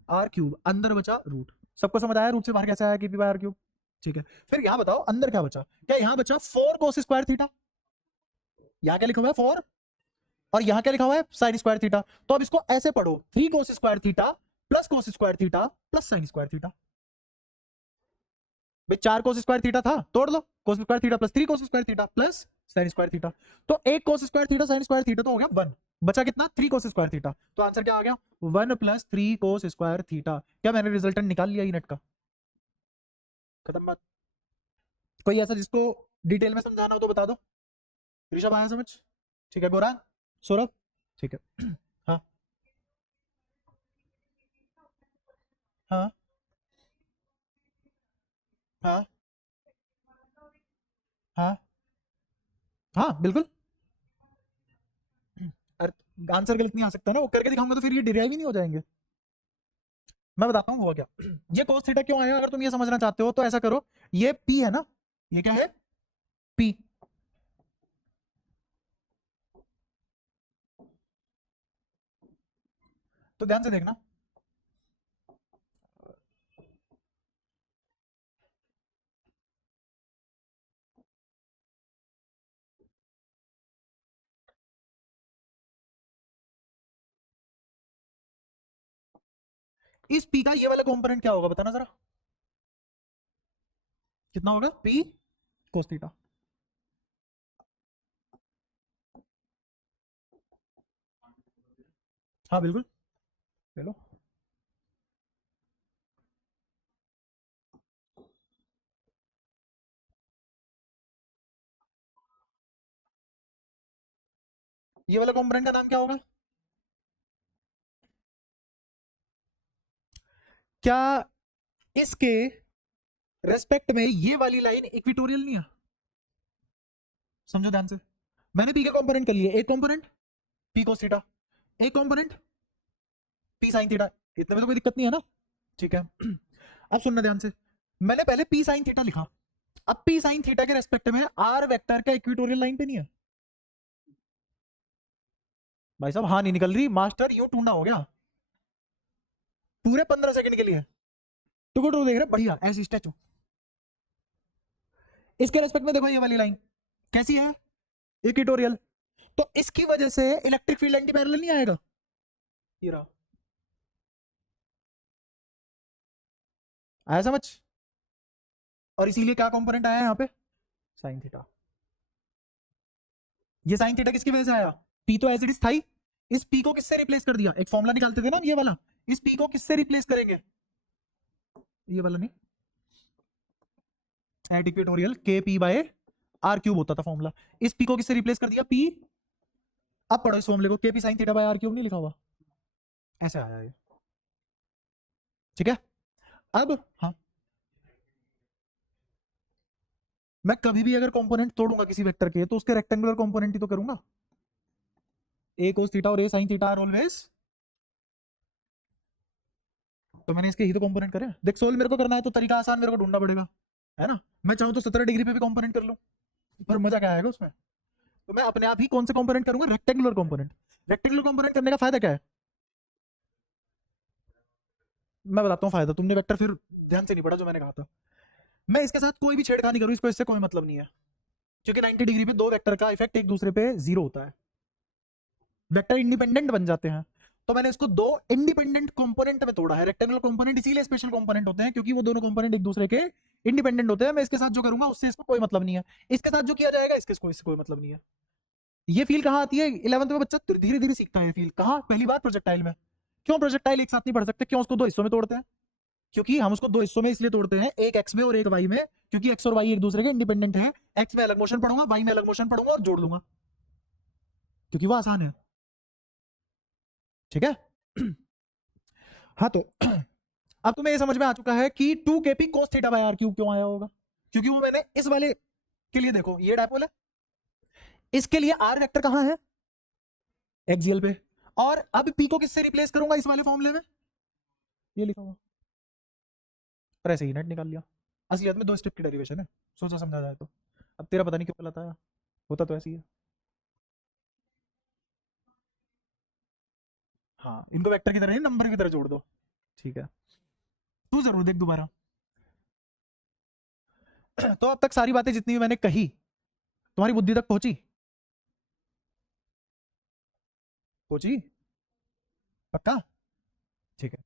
आर क्यूब, अंदर बचा रूट। सबको समझ आया रूट से बाहर कैसे आया k P by are cube, ठीक है। फिर यहां बताओ अंदर क्या बचा, क्या यहां बचा 4 कोस स्क्वायर थीटा, यहां क्या लिखा हुआ है 4, और यहां क्या लिखा हुआ है साइन स्क्वायर थीटा। तो अब इसको ऐसे पढ़ो 3 cos square theta plus cos square theta plus sine square theta. भाई 4 कोस स्क्वायर थीटा था, तोड़ लो, cos square theta plus 3 cos square theta plus sine square theta, तो 1 cos square theta sine square theta तो हो गया 1, बचा कितना 3 कोस स्क्वायर थीटा, तो आंसर क्या आ गया 1 प्लस 3 कोस स्क्वायर थीटा। क्या मैंने रिजल्टेंट निकाल लिया ई नेट का, खत्म बात। कोई ऐसा जिसको डिटेल में समझाना हो तो बता दो। ऋषभ आया समझ, ठीक है, गोरान, सौरभ, ठीक है। हाँ हाँ हाँ हाँ हाँ बिल्कुल। अरे आंसर गलत नहीं आ सकता ना, वो करके दिखाऊंगा तो फिर ये डिराइव ही नहीं हो जाएंगे। मैं बताता हूँ हुआ क्या। ये cos थीटा क्यों आया, अगर तुम ये समझना चाहते हो तो ऐसा करो, ये P है ना, ये क्या है P, तो ध्यान से देखना, इस P का ये वाला कंपोनेंट क्या होगा बताना जरा, कितना होगा P cos थीटा। हाँ बिल्कुल, ले लो। ये वाला कंपोनेंट का नाम क्या होगा, क्या इसके रेस्पेक्ट में ये वाली लाइन इक्विटोरियल नहीं है, समझो ध्यान से। मैंने P का कंपोनेंट कर लिया, एक कंपोनेंट P cos थीटा, एक कंपोनेंट P sin थीटा, इतने में तो कोई दिक्कत नहीं है ना, ठीक है। अब सुनना ध्यान से, मैंने पहले P sin थीटा लिखा, अब P sin थीटा के रेस्पेक्ट में R वेक्टर का इक्विटोरियल लाइन पे नहीं है, भाई साहब हाँ नहीं निकल रही, मास्टर यू टूना हो गया पूरे 15 सेकंड के लिए, टुकड़ टुकड़ देख रहे बढ़िया ऐसी स्टैचू। इसके रेस्पेक्ट में देखो ये वाली लाइन कैसी है, इक्विटोरियल, तो इसकी वजह से इलेक्ट्रिक फील्ड एंटी पैरेलल नहीं आएगा, ये रहा, आया समझ। और इसीलिए क्या कंपोनेंट आया यहाँ पे साइन थीटा, ये साइन थीटा किसकी वजह से आया, पी तो एज इट इज था ही, इस पी को किससे रिप्लेस कर दिया, एक फॉर्मूला निकालते थे ना ये वाला, इस पी को किससे रिप्लेस करेंगे, ये वाला नहीं, एट इक्वेटोरियल के पी बाय आर क्यूब होता था फॉर्मूला, इस पी को किससे रिप्लेस कर दिया पी, अब पढ़ो इस फॉर्मूले को, K P sine theta by are cube नहीं लिखा हुआ, ऐसे आया ये, ठीक है। अब हाँ, मैं कभी भी अगर कंपोनेंट तोड़ूंगा किसी वेक्टर के तो उसके रेक्टेंगुलर कंपोनेंट ही तो करूंगा, ए कोस थीटा और ए साइन थीटा आर ऑलवेज, तो मैंने इसके ही तो कंपोनेंट करे, देख सोल्व मेरे को करना है तो तरीका आसान मेरे को ढूंढना पड़ेगा, है ना। मैं चाहूँ तो 17 डिग्री पे भी कंपोनेंट कर लूँ, पर मजा क्या आएगा उसमें, तो मैं अपने आप ही कौन से कंपोनेंट करूंगा, रेक्टेंगुलर कंपोनेंट। रेक्टेंगुलर कंपोनेंट करने का फायदा क्या है, मैं बताता हूँ फायदा, तुमने वेक्टर फिर ध्यान से नहीं पढ़ा जो मैंने कहा था। मैं इसके साथ कोई भी छेड़खानी करूँ इसको इससे कोई मतलब नहीं है, क्योंकि 90 डिग्री पे दो वेक्टर का इफेक्ट एक दूसरे पे जीरो होता है, वेक्टर इंडिपेंडेंट बन जाते हैं। तो मैंने इसको दो इंडिपेंडेंट कंपोनेंट में तोड़ा है, रेक्टेंगुलर कंपोनेंट इसीलिए स्पेशल कंपोनेंट होते हैं क्योंकि वो दोनों कंपोनेंट एक दूसरे के इंडिपेंडेंट होते हैं। मैं इसके साथ जो करूंगा उससे इसको कोई मतलब नहीं है, इसके साथ जो किया जाएगा इससे कोई मतलब नहीं है। ये फील कहाँ आती है, 11th में बच्चा धीरे धीरे सीखता है फील, कहाँ, पहली बार प्रोजेक्टाइल में। क्यों प्रोजेक्टाइल एक साथ नहीं पढ़ सकते, क्यों उसको दो हिस्सों में तोड़ते हैं, क्योंकि हम उसको दो हिस्सों में इसलिए तोड़ते हैं, एक एक्स में और एक वाई में, क्योंकि एक्स और वाई एक दूसरे के इंडिपेंडेंट है, एक्स में अलग मोशन पढ़ूंगा, वाई में अलग मोशन पढ़ूंगा और जोड़ दूंगा, क्योंकि वो आसान है, ठीक है। हाँ तो अब तुम्हें ये समझ में आ चुका है कि 2kp cos theta by are cube क्यों आया होगा, क्योंकि वो मैंने इस वाले के लिए, देखो ये डायपोल है, इसके लिए आर वेक्टर कहां है, एक्सियल पे, और अब पी को किससे रिप्लेस करूंगा इस वाले फॉर्मूले में, ये लिखा हुआ, और ऐसे ही नेट निकाल लिया। असलियत में दो स्टेप की डेरिवेशन है, सोचा समझा जाए तो। अब तेरा पता नहीं क्यों गलत आया, होता तो ऐसे ही है। हाँ इनको वेक्टर की तरह नहीं नंबर की तरह जोड़ दो, ठीक है। तू जरूर देख दोबारा। तो अब तक सारी बातें जितनी भी मैंने कही तुम्हारी बुद्धि तक पहुंची, पहुंची, पक्का, ठीक है।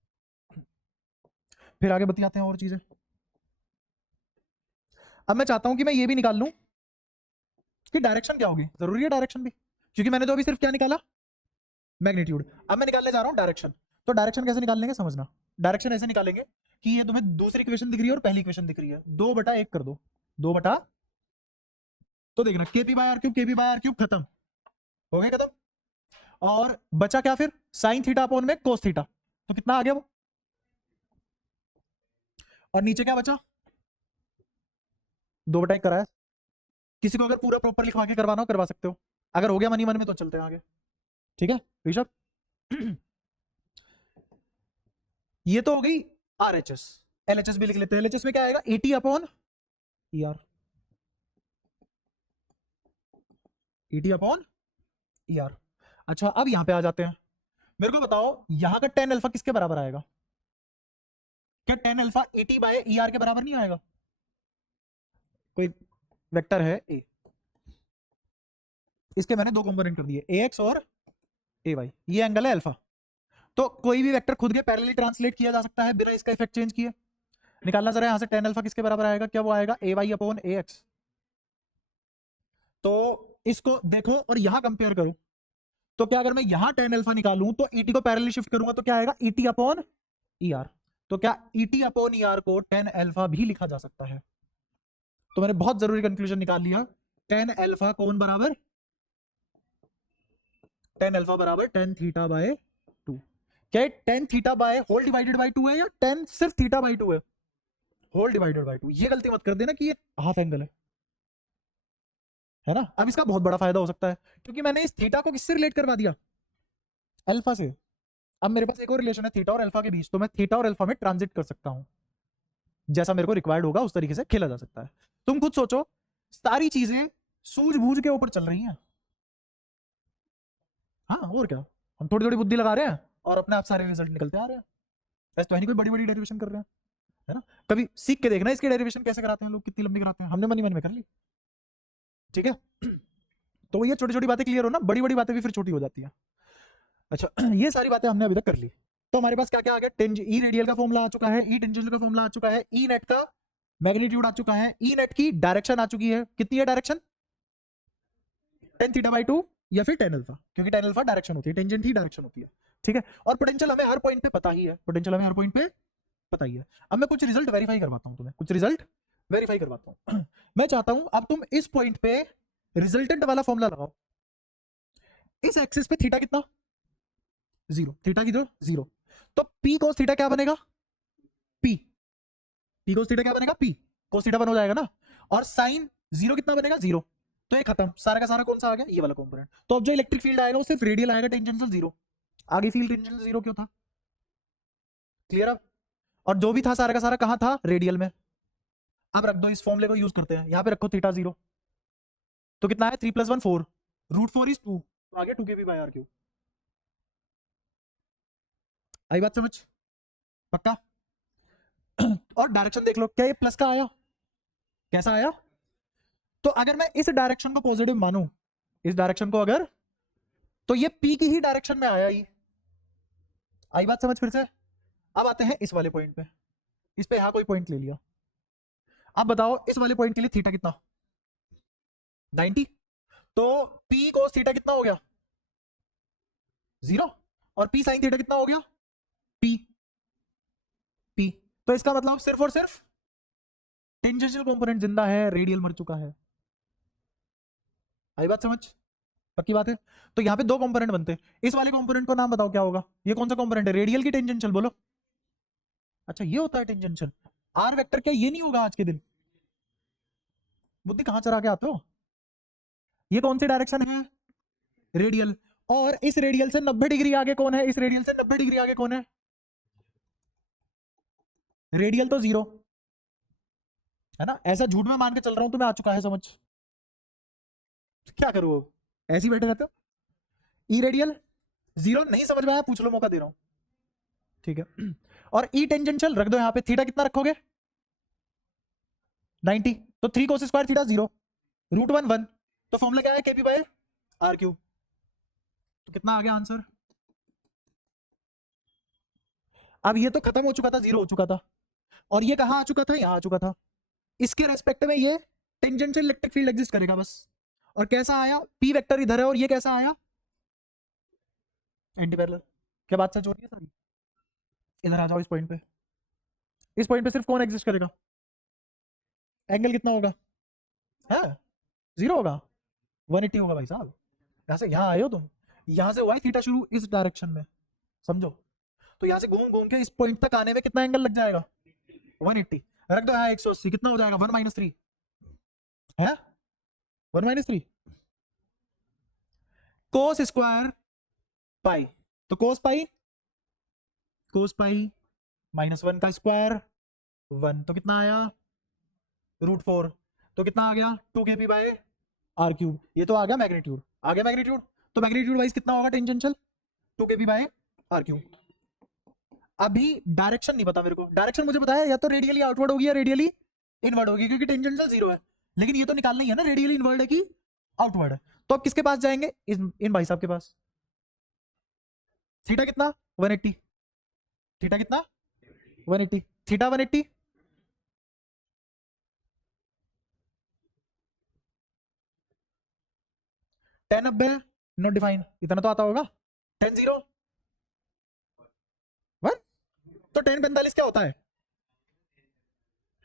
फिर आगे बतियाते हैं और चीजें। अब मैं चाहता हूं कि मैं ये भी निकाल लूं कि डायरेक्शन क्या होगी, जरूरी है डायरेक्शन भी, क्योंकि मैंने तो अभी सिर्फ क्या निकाला, मैग्नीट्यूड। अब मैं निकालने जा रहा हूं डायरेक्शन। तो डायरेक्शन कैसे निकाल लेंगे समझना, डायरेक्शन ऐसे निकालेंगे कि ये तुम्हें दूसरी इक्वेशन दिख रही है और पहली इक्वेशन दिख रही है, 2/1 कर दो, 2 तो देखना KP/R³ खत्म हो गया, खत्म। और बचा क्या फिर, साइन थीटा अपॉन में कोस थीटा, तो कितना आ गया वो, और नीचे क्या बचा, 2/1 कराया। किसी को अगर पूरा प्रॉपर लिखवा के करवाना हो करवा सकते हो, अगर हो गया मनी मन में तो चलते हैं आगे, ठीक है ऋषभ। ये तो हो गई RHS। LHS भी लिख लेते हैं, LHS में क्या आएगा, 80/ER, 80/ER। अच्छा अब यहां पे आ जाते हैं, मेरे को बताओ यहां का tan अल्फा किसके बराबर आएगा, क्या tan अल्फा 80/ER के बराबर नहीं आएगा, कोई वेक्टर है A, इसके मैंने दो कंपोनेंट कर दिए, AX और AY, ये एंगल है अल्फा। तो कोई भी वेक्टर खुद के पैरेलली ट्रांसलेट किया जा सकता है बिना इसका इफेक्ट चेंज किए। निकालना जरा यहां से tan अल्फा किसके बराबर आएगा, क्या वो आएगा AY/AX। तो इसको देखो और यहां कंपेयर करो, तो क्या अगर मैं यहां tan अल्फा निकालूं तो ET को पैरेलली शिफ्ट करूंगा तो क्या आएगा ET/ER। तो क्या ET/ER को tan अल्फा भी लिखा जा सकता है, तो मैंने बहुत जरूरी कंक्लूजन निकाल लिया, tan अल्फा कौन बराबर, tan अल्फा बराबर tan θ/2। क्या tan θ/होल डिवाइडेड बाय 2 है या tan सिर्फ θ/2 है, होल डिवाइडेड बाय 2। ये गलती मत कर देना कि ये हाफ एंगल है ना। अब इसका बहुत बड़ा फायदा हो सकता है क्योंकि मैंने इस थीटा को किससे रिलेट करवा दिया, अल्फा से। अब मेरे पास एक और रिलेशन है थीटा और अल्फा के बीच, तो मैं थीटा और अल्फा में ट्रांजिट कर सकता हूं, जैसा मेरे को रिक्वायर्ड होगा उस तरीके से खेला जा सकता है। तुम खुद सोचो, सारी चीजें सूझबूझ के ऊपर चल रही हैं। हाँ और क्या, हम थोड़ी थोड़ी बुद्धि लगा रहे हैं और अपने आप सारे रिजल्ट निकलते आ रहे हैं, ऐसे तो है नहीं कोई बड़ी बड़ी डेरिवेशन कर रहे हैं, है ना। कभी सीख के देखना इसकी डेरिवेशन कैसे कराते हैं लोग, कितनी लंबी कराते हैं, हमने मन ही मन में कर ली, ठीक है। तो ये छोटी छोटी बातें क्लियर हो ना, बड़ी बड़ी बातें भी फिर छोटी हो जाती है। अच्छा ये सारी बातें हमने अभी तक कर ली, तो हमारे पास क्या क्या आ गया, ई रेडियल का फॉर्मूला आ चुका है, ई टेंजेंशियल का फॉर्मूला आ चुका है, ई नेट का मैग्नीट्यूड आ चुका है, ई नेट की डायरेक्शन आ चुकी है, कितनी है डायरेक्शन, tan θ/2 या फिर tan अल्फा, क्योंकि tan अल्फा डायरेक्शन होती है, टेंजेंट ही डायरेक्शन होती है, ठीक है। और पोटेंशियल हमें हर पॉइंट पे पता ही है, पोटेंशियल हमें हर पॉइंट पे पता ही है। अब मैं कुछ रिजल्ट वेरीफाई करवाता हूं तुम्हें, कुछ रिजल्ट वेरीफाई करवाता हूं। मैं चाहता हूं अब तुम इस पॉइंट पे रिजल्टेंट वाला फॉर्मूला लगाओ, इस एक्सिस पे थीटा कितना, 0, थीटा की जो 0, तो p cos थीटा क्या बनेगा, p p cos थीटा क्या बनेगा, p cos थीटा 1 हो जाएगा ना, और साइन 0 कितना बनेगा, 0। तो ये खत्म, सारा का सारा कौन सा आ गया, ये वाला कंपोनेंट। तो अब जो इलेक्ट्रिक फील्ड आएगा वो सिर्फ रेडियल आएगा, टेंजेंशियल 0, आगे फील्ड टेंजेंशियल 0 क्यों था, क्लियर अब। और जो भी था सारा का सारा कहां था, रेडियल में। अब रख दो, इस फॉर्मूले को यूज करते हैं, यहां पे रखो थीटा 0, तो कितना है 3 + 1 4, √4 = 2, तो आ गया 2 kb/r³। आई बात समझ, पक्का। और डायरेक्शन देख लो, क्या ये प्लस का आया, कैसा आया, तो अगर मैं इस डायरेक्शन को पॉजिटिव मानूं, इस डायरेक्शन को अगर, तो ये p की ही डायरेक्शन में आया ही। आई बात समझ फिर से। अब आते हैं इस वाले पॉइंट पे, इस पे यहां कोई पॉइंट ले लिया, अब बताओ इस वाले पॉइंट के लिए थीटा कितना, 90, तो p cos थीटा कितना हो गया, 0, और p sin थीटा कितना हो गया, p p। तो इसका मतलब सिर्फ और सिर्फ टेंजेंशियल कंपोनेंट जिंदा है, रेडियल मर चुका है। आई बात समझ, पक्की बात है। तो यहां पे दो कंपोनेंट बनते हैं, इस वाले कंपोनेंट को नाम बताओ क्या होगा, ये कौन सा कंपोनेंट है, रेडियल की टेंजेंशियल, बोलो। अच्छा ये होता है टेंजेंशियल, आर वेक्टर, क्या ये नहीं होगा आज के दिन, बुद्धि कहां चला के आते हो। ये कौन सी डायरेक्शन है, रेडियल, और इस रेडियल से 90 डिग्री आगे कौन है, इस रेडियल से 90 डिग्री आगे कौन है, रेडियल तो 0 है ना। ऐसा झूठ में मान के चल रहा हूं तुम्हें आ चुका है समझ, क्या करूं, ऐसे ही बैठे रहते हो। ई रेडियल 0 नहीं समझ में आया, पूछ लो, मौका दे रहा हूं, ठीक है। और ई टेंजेंशियल रख दो यहां पे, थीटा कितना रखोगे, 90, तो 3 cos स्क्वायर थीटा 0, √1 1, तो फॉर्मूला क्या है, KP/R³। तो कितना आ गया आंसर, अब ये तो खत्म हो चुका था, 0 हो चुका था, और ये कहां आ चुका था, यहां आ चुका था, इसके रेस्पेक्ट में ये टेंजेंशियल इलेक्ट्रिक फील्ड एग्जिस्ट करेगा बस। और कैसा आया, पी वेक्टर इधर है और ये कैसा आया, एंटी पैरेलल। क्या बात सच हो रही है सारी? इधर आ जाओ इस पॉइंट पे, इस पॉइंट पे सिर्फ कौन एग्जिस्ट करेगा, एंगल कितना होगा, है 0 होगा, 180 होगा भाई साहब। यहाँ से यहाँ आए हो तुम, यहाँ से हुआ है थीटा शुरू इस डायरेक्शन में, समझो। तो यहाँ से घूम घूम के इस पॉइंट तक आने में कितना एंगल लग जाएगा, 180। रख दो यहाँ 180, कितना हो जाएगा 1 - 3 है, 1 - 3 कोस स्क्वायर पाई। तो कोस पाई -1 का स्क्वायर 1, तो कितना आया √4, तो कितना आ गया 2kp/r³। ये तो आ गया मैग्नीट्यूड, आ गया मैग्नीट्यूड। तो मैग्नीट्यूड वाइज कितना होगा टेंजेंशियल, 2kp/r³। अभी डायरेक्शन नहीं पता मेरे को, डायरेक्शन मुझे पता है या तो रेडियली आउटवर्ड होगी या रेडियली इनवर्ड होगी, क्योंकि टेंजेंशियल 0 है। लेकिन ये तो निकालना ही है ना, रेडियली इनवर्ड है कि आउटवर्ड है। तो अब किसके पास जाएंगे, इन भाई साहब के पास। थीटा कितना 180, थीटा कितना 180, थीटा 180, टेन 90 नॉट डिफाइन, इतना तो आता होगा, टेन 0 1, तो टेन 45 क्या होता है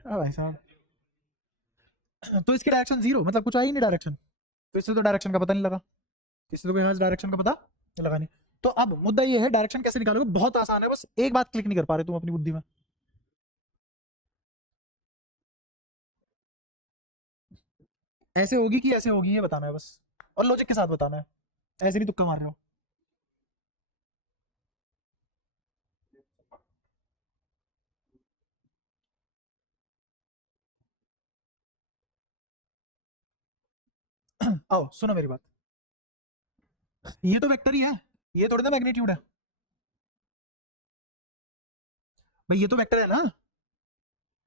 भाई साहब। तो इसकी डायरेक्शन 0, मतलब कुछ आई ही नहीं डायरेक्शन, तो इससे तो डायरेक्शन का पता नहीं लगा, इससे तो कोई डायरेक्शन का पता लगा नहीं। तो अब मुद्दा ये है डायरेक्शन कैसे निकालोगे, बहुत आसान है, बस एक बात क्लिक नहीं कर पा रहे तुम अपनी बुद्धि में। ऐसे होगी कि ऐसे होगी ये बताना है बस, और लॉजिक के साथ बताना है, ऐसे नहीं तुक्का मार रहे हो। आओ सुनो मेरी बात, ये तो वेक्टर ही है, ये थोड़ी ना मैग्नीट्यूड है भाई, ये तो वेक्टर है ना।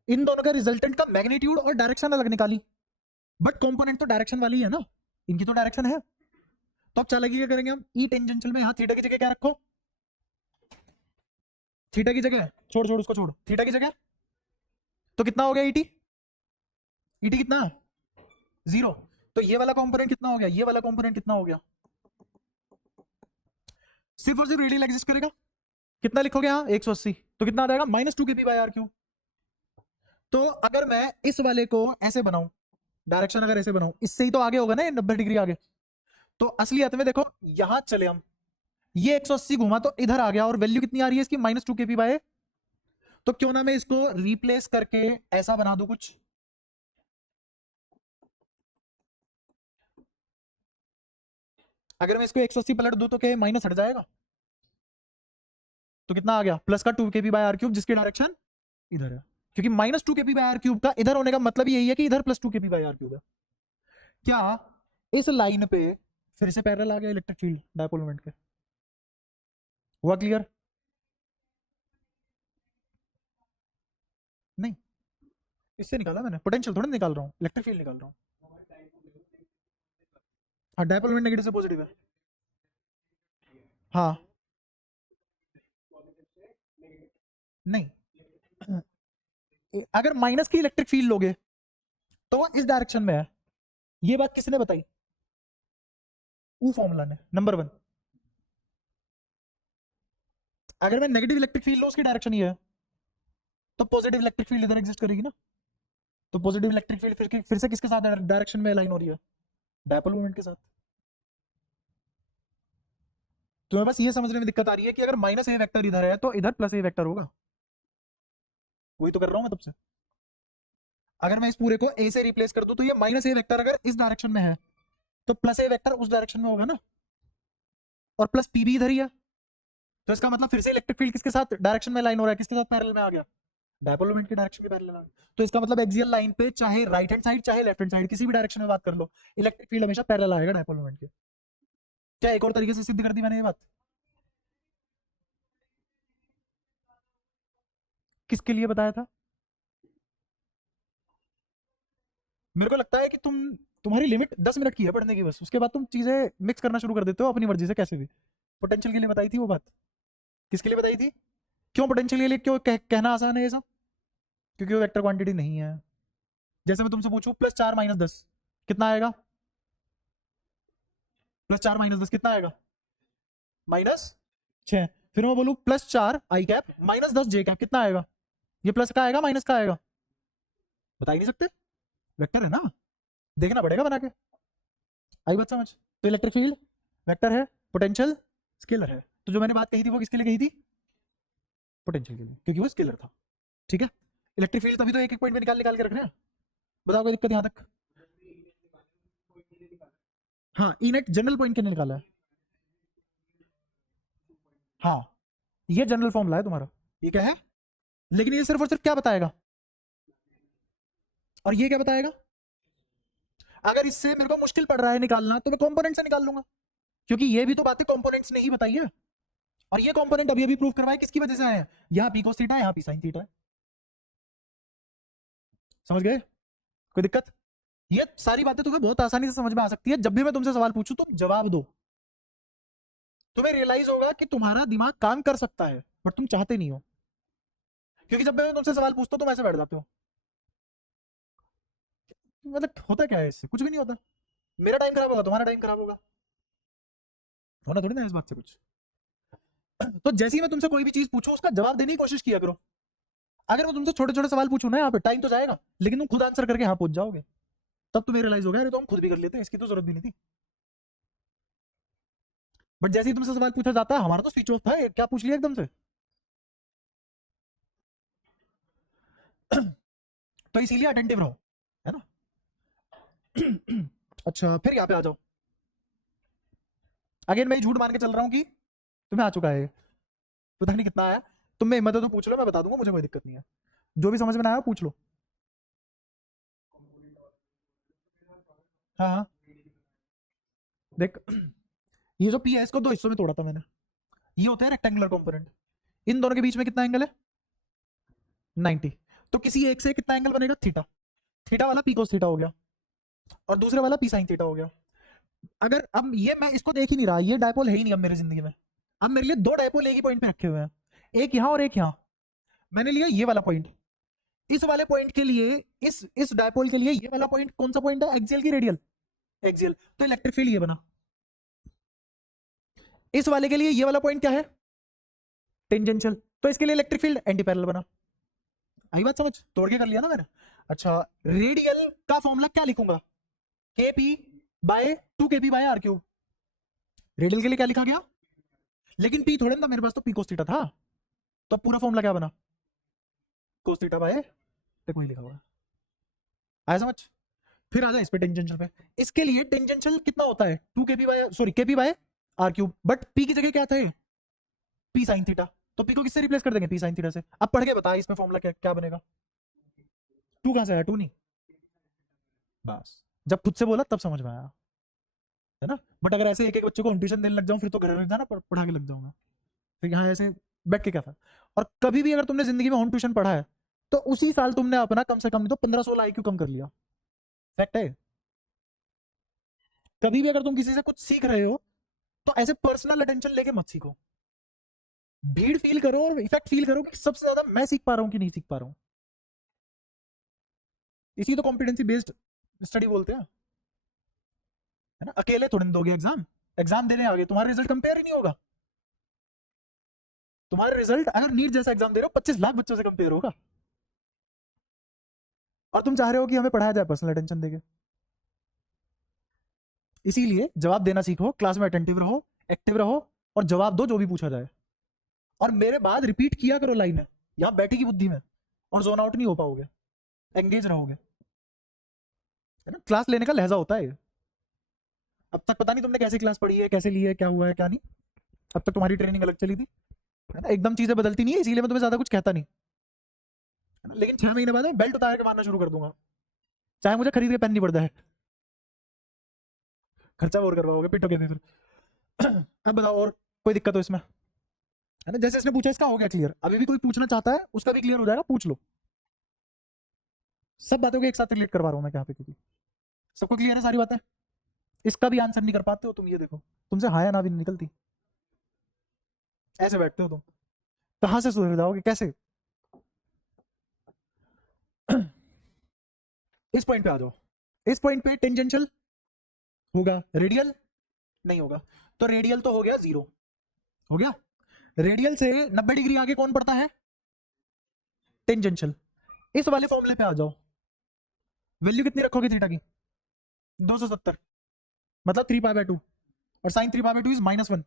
इन दोनों का रिजल्टेंट का मैग्नीट्यूड और डायरेक्शन अलग निकाली, बट कंपोनेंट तो डायरेक्शन वाली है ना, इनकी तो डायरेक्शन है। तो अब चालाकी क्या करेंगे हम, ई टेंजेंशियल में यहाँ थीटा की जगह क्या रखो, थीटा की जगह छोड़ छोड़ उसको छोड़, थीटा की जगह तो कितना हो गया ईटी, ईटी कितना 0। तो ये वाला कंपोनेंट कितना हो गया, ये वाला कंपोनेंट कितना हो गया, सिर्फ और सिर्फ रेडियल एग्जिस्ट करेगा। कितना लिखोगे यहाँ 180, तो कितना आ जाएगा -2kp/r³। तो अगर मैं इस वाले को ऐसे बनाऊं, डायरेक्शन अगर ऐसे बनाऊं, इससे ही तो आगे होगा ना, 90 डिग्री आगे। तो असलियत में देखो यहां चले हम, ये 180 घुमा तो इधर आ गया, और वैल्यू कितनी आ रही है इसकी -2kp/। तो क्यों ना मैं इसको रिप्लेस करके ऐसा बना दूं कुछ, अगर मैं इसको 180 पलट दूं तो क्या माइनस हट जाएगा, तो कितना आ गया प्लस का 2kp/r³, जिसकी डायरेक्शन इधर है, क्योंकि -2kp/r³ का इधर होने का मतलब यही है कि इधर +2kp/r³ है। क्या इस लाइन पे फिर से पैरेलल आ गया इलेक्ट्रिक फील्ड डायपोल मोमेंट के, हुआ क्लियर? नहीं, इससे निकाला मैंने, पोटेंशियल थोड़ा निकाल रहा हूँ, इलेक्ट्रिक फील्ड निकाल रहा हूँ। हाँ डायपोल मोमेंट नेगेटिव से पॉजिटिव है, हाँ नहीं, अगर माइनस की इलेक्ट्रिक फील्ड लोगे तो वो इस डायरेक्शन में है, ये बात किसने बताई, ऊ फॉर्मूला ने, नंबर 1। अगर मैं नेगेटिव इलेक्ट्रिक फील्ड लो उसकी डायरेक्शन ये है, तो पॉजिटिव इलेक्ट्रिक फील्ड इधर एग्जिस्ट करेगी ना। तो पॉजिटिव इलेक्ट्रिक फील्ड फिर से किसके साथ डायरेक्शन में अलाइन हो रही है, डायपोल मोमेंट के साथ। तुम्हें बस ये समझने में दिक्कत आ रही है कि अगर -a वेक्टर इधर है तो इधर +a वेक्टर होगा, वही तो कर रहा हूं मैं तुमसे। अगर मैं इस पूरे को a से रिप्लेस कर दूं तो ये -a वेक्टर अगर इस डायरेक्शन में है तो +a वेक्टर उस डायरेक्शन में होगा ना, और प्लस p भी इधर ही है। तो इसका मतलब फिर से इलेक्ट्रिक फील्ड किसके साथ डायरेक्शन में लाइन हो रहा है, किसके साथ पैरेलल में आ गया, डायपोल मोमेंट की डायरेक्शन के पैरेलल आ गया। तो इसका मतलब एक्सियल लाइन पे चाहे राइट हैंड साइड चाहे लेफ्ट हैंड साइड किसी भी डायरेक्शन में बात कर लो, इलेक्ट्रिक फील्ड हमेशा पैरेलल आएगा डायपोल मोमेंट के। क्या एक और तरीके से सिद्ध कर दी मैंने ये बात, किसके लिए बताया था? मेरे को लगता है कि तुम्हारी लिमिट 10 मिनट की है पढ़ने की बस, उसके बाद तुम चीजें मिक्स करना शुरू कर देते हो अपनी मर्जी से कैसे भी। पोटेंशियल के लिए बताई थी वो बात, किसके लिए बताई थी, क्यों पोटेंशियल के लिए, क्यों कहना आसान है ये सब, क्योंकि वो वेक्टर क्वांटिटी नहीं है। जैसे मैं तुमसे पूछूं +4 - 10 कितना आएगा? +4 - 10 कितना आएगा? -6। फिर मैं बोलूं +4 i कैप -10 j कैप कितना आएगा? ये प्लस का आएगा माइनस का आएगा? बता ही नहीं सकते, वेक्टर है ना, देखना पड़ेगा बना के। आई बात समझ? तो इलेक्ट्रिक फील्ड वेक्टर है, पोटेंशियल स्केलर है। तो जो मैंने बात कही थी वो किसके लिए कही थी? पोटेंशियल के लिए, क्योंकि वो स्केलर था। ठीक है, इलेक्ट्रिक फील्ड तभी तो एक एक पॉइंट में निकाल निकाल के रख रहे हैं। बताओ कोई दिक्कत यहाँ तक? हाँ, ई नेट जनरल पॉइंट कितने निकाला है? हाँ, ये जनरल फॉर्मूला है तुम्हारा, ये क्या है? लेकिन ये सिर्फ और सिर्फ क्या बताएगा, और ये क्या बताएगा? अगर इससे मेरे को मुश्किल पड़ रहा है निकालना तो मैं कंपोनेंट से निकाल लूंगा, क्योंकि ये भी तो बातें कंपोनेंट्स ने ही बताई है। और ये कंपोनेंट अभी अभी प्रूव करवाए किसकी वजह से आए हैं? यहाँ पी cos थीटा, यहाँ पी sin थीटा है। समझ गए? कोई दिक्कत? ये सारी बातें तुम्हें बहुत आसानी से समझ में आ सकती है। जब भी मैं तुमसे सवाल पूछूं तुम जवाब दो, तुम्हें रियलाइज होगा कि तुम्हारा दिमाग काम कर सकता है, बट तुम चाहते नहीं हो। क्योंकि जब मैं तुमसे सवाल पूछता हूं तुम ऐसे बैठ जाते हो, मतलब होता क्या है इससे? कुछ भी नहीं होता। मेरा टाइम खराब होगा, तुम्हारा टाइम खराब होगा, होना थोड़ी ना इस बात से कुछ। तो जैसे ही मैं तुमसे कोई भी चीज पूछूं उसका जवाब देने की कोशिश किया करो। अगर मैं तुमसे छोटे छोटे सवाल पूछूं ना, यहाँ पे टाइम तो जाएगा, लेकिन तुम खुद आंसर करके यहाँ पहुंच जाओगे। तब तुम्हें रियलाइज होगा अरे तो हम खुद भी कर लेते हैं, इसकी तो जरूरत भी नहीं थी। बट जैसे ही तुमसे सवाल पूछा जाता है, हमारा तो स्विच ऑफ था, क्या पूछ लिया एकदम से। तो इसीलिए अटेंटिव रहो, है ना? अच्छा, फिर यहाँ पे आ जाओ। अगेन मैं झूठ मान के चल रहा हूँ कि तुम्हें आ चुका है, पता नहीं कितना आया। तुम में हिम्मत है तो पूछ लो, मैं बता दूंगा, मुझे कोई दिक्कत नहीं है। जो भी समझ में ना आया पूछ लो। हाँ हाँ, देख, ये जो पी है इसको दो हिस्सों में तोड़ा था मैंने। ये होता है रेक्टेंगुलर कंपोनेंट, इन दोनों के बीच में कितना एंगल है? 90। तो किसी एक से कितना एंगल बनेगा? थीटा। थीटा वाला पी cos थीटा हो गया, और दूसरे वाला पी sin थीटा हो गया। अगर अब ये मैं इसको देख ही नहीं रहा, ये डायपोल है ही नहीं अब मेरी जिंदगी में। अब मेरे लिए दो डायपोल एक ही पॉइंट पे रखे हुए हैं, एक यहाँ और एक यहाँ। मैंने लिया ये वाला पॉइंट, इस वाले पॉइंट के लिए, इस डायपोल के लिए ये वाला पॉइंट कौन सा पॉइंट है? एक्सियल की रेडियल? एक्सियल। तो इलेक्ट्रिक फील्ड ये बना। इस वाले के लिए ये वाला पॉइंट क्या है? टेंजेंशियल। तो इसके लिए इलेक्ट्रिक फील्ड एंटी पैरेलल बना। आई बात समझ? तोड़ के कर लिया ना मैंने। अच्छा, रेडियल का फॉर्मूला क्या लिखूंगा? K P by 2 kp by are cube. Radial के लिए क्या लिखा गया? लेकिन पी थोड़े ना था मेरे पास, तो पी cos थीटा था। तो पूरा फॉर्मूला क्या बना? cos थीटा बाय, देखो ये लिखा हुआ है। आया समझ? फिर आ जाए इस पे टेंजेंशियल पे। इसके लिए टेंजेंशियल कितना होता है? 2 kp by, sorry kp by are cube. But P की जगह क्या था? P sine theta. तो पी को किससे रिप्लेस कर देंगे? पी साइन थीटा से। अब पढ़ के बता इसमें फॉर्मूला क्या क्या बनेगा? 2 कहां से आया? 2 नहीं, बस जब खुद से बोला तब समझ में आया, है ना? बट अगर ऐसे एक एक बच्चे को ट्यूशन देने लग जाऊं फिर तो घर में जाना पढ़ा के लग जाऊंगा, फिर यहाँ ऐसे बैठ के क्या था। और कभी भी अगर तुमने जिंदगी में होम ट्यूशन पढ़ा है तो उसी साल तुमने अपना कम से कम तो 15-16 IQ कम कर लिया। फैक्ट है। कभी भी अगर तुम किसी से कुछ सीख रहे हो तो ऐसे पर्सनल अटेंशन लेके मत सीखो। भीड़ फील करो और इफेक्ट फील करो कि सबसे ज्यादा मैं सीख पा रहा हूँ कि नहीं सीख पा रहा हूँ। इसी तो कॉम्पिटेंसी बेस्ड स्टडी बोलते हैं, है ना? अकेले थोड़ी ना दोगे एग्जाम, एग्जाम देने आगे तुम्हारा रिजल्ट कंपेयर ही नहीं होगा। तुम्हारा रिजल्ट अगर नीट जैसा एग्जाम दे रहे हो 25 लाख बच्चों से कंपेयर होगा, और तुम चाह रहे हो कि हमें पढ़ाया जाए पर्सनल अटेंशन देके। इसीलिए जवाब देना सीखो, क्लास में अटेंटिव रहो, एक्टिव रहो, और जवाब दो जो भी पूछा जाए। और मेरे बाद रिपीट किया करो लाइन है, यहाँ बैठेगी बुद्धि में, और जोन आउट नहीं हो पाओगे, एंगेज रहोगे, है ना? क्लास लेने का लहजा होता है ये। अब तक पता नहीं तुमने कैसे क्लास पढ़ी है, कैसे ली है, क्या हुआ है क्या नहीं। अब तक तुम्हारी ट्रेनिंग अलग चली थी, है ना? एकदम चीजें बदलती नहीं है, इसीलिए मैं तुम्हें ज्यादा कुछ कहता नहीं, है ना? लेकिन 6 महीने बाद मैं बेल्ट उतार के मारना शुरू कर दूंगा, चाहे मुझे खरीद के पहननी पड़ता है। खर्चा और करवाओगे, पिटोगे नहीं फिर। अब बताओ और कोई दिक्कत हो इसमें, है ना? जैसे इसने पूछा इसका हो गया क्लियर, अभी भी कोई पूछना चाहता है उसका भी क्लियर हो जाएगा, पूछ लो। सब बातों को एक साथ रिलेट करवा रहा हूँ मैं यहाँ पे, क्योंकि सबको क्लियर है सारी बातें। इसका भी आंसर नहीं कर पाते हो तुम, ये देखो तुमसे हाँ या ना भी नहीं निकलती, ऐसे बैठते हो तुम। कहाँ से सुधर जाओगे, कैसे? इस पॉइंट पे आ जाओ, इस पॉइंट पे टेंजेंशियल होगा, रेडियल नहीं होगा, तो रेडियल तो हो गया 0, हो गया। रेडियल से 90 डिग्री आगे कौन पड़ता है? टेंजेंशियल। इस वाले फॉर्मूले पे आ जाओ, वैल्यू कितनी रखोगे थीटा की? 270, मतलब 3 पाई बाय 2, और साइन 3 पाई बाय 2 इज -1,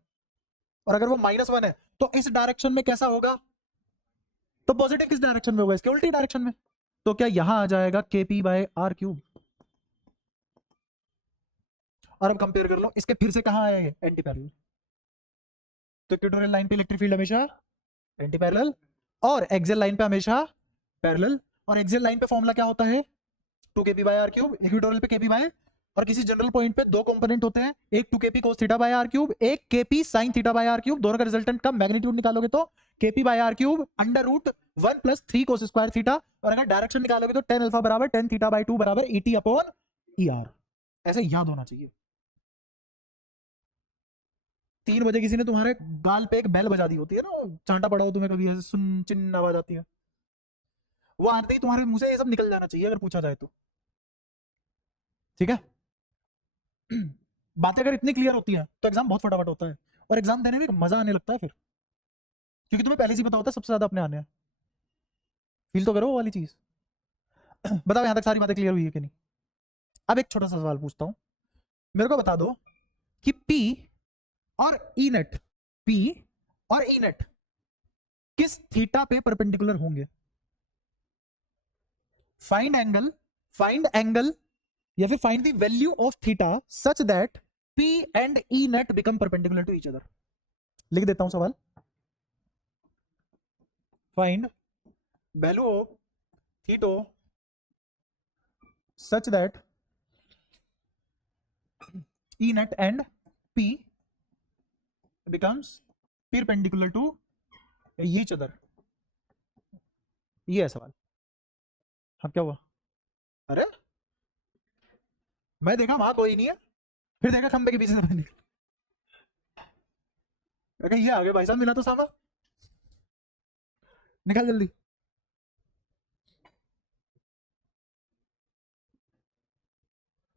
और अगर वो -1 है तो इस डायरेक्शन में कैसा होगा? तो पॉजिटिव किस डायरेक्शन में होगा? इसके उल्टी डायरेक्शन में। तो क्या यहां आ जाएगा kp/r³? और अब कंपेयर कर लो, इसके फिर से कहां आया ये? Anti parallel. तो इक्वेटोरियल लाइन पे इलेक्ट्रिक फील्ड हमेशा एंटी पैरेलल, और एक्सियल लाइन पे हमेशा पैरेलल। और एक्सियल लाइन पे फॉर्मूला क्या होता है? 2kp/r³। इक्वेटोरियल पे kp बाय, और किसी जनरल पॉइंट पे दो कंपोनेंट होते हैं, एक 2kp cos θ/r³, एक kp sin θ/r³। दोनों का रिजल्टेंट का मैग्नीट्यूड निकालोगे तो kp/r³ √1 + 3 cos² θ, और अगर डायरेक्शन निकालोगे तो tan α बराबर tan θ/2 बराबर Et/er। ऐसे याद होना चाहिए। 3 बजे किसी ने तुम्हारे गाल पे एक बेल बजा दी होती है ना, चांटा पड़ा हो तुम्हें, कभी ऐसे सुन चिन आवाज आती है, वो आते ही तुम्हारे मुंह से ये सब निकल जाना चाहिए अगर पूछा जाए तो। ठीक है। बातें अगर इतनी क्लियर होती है तो एग्जाम बहुत फटाफट होता है, और एग्जाम देने में मजा आने लगता है फिर, क्योंकि तुम्हें पहले से ही पता होता है सबसे ज्यादा अपने आने हैं। फील तो करो वो वाली चीज। बताओ यहां तक सारी बातें क्लियर हुई है कि नहीं? अब एक छोटा सा सवाल पूछता हूं, मेरे को बता दो कि P और E नेट, P और E नेट किस थीटा पे परपेंडिकुलर होंगे? फाइंड एंगल या फिर find the value of theta such that P and E net become perpendicular to each other. लिख देता हूं सवाल, find value of theta such that E net and P becomes perpendicular to each other। ये है सवाल। अब क्या हुआ? अरे मैं देखा वहां कोई नहीं है, फिर देखा खंबे के पीछे से मैं निकल, ये आगे भाई साहब मिला तो सामा, निकल जल्दी।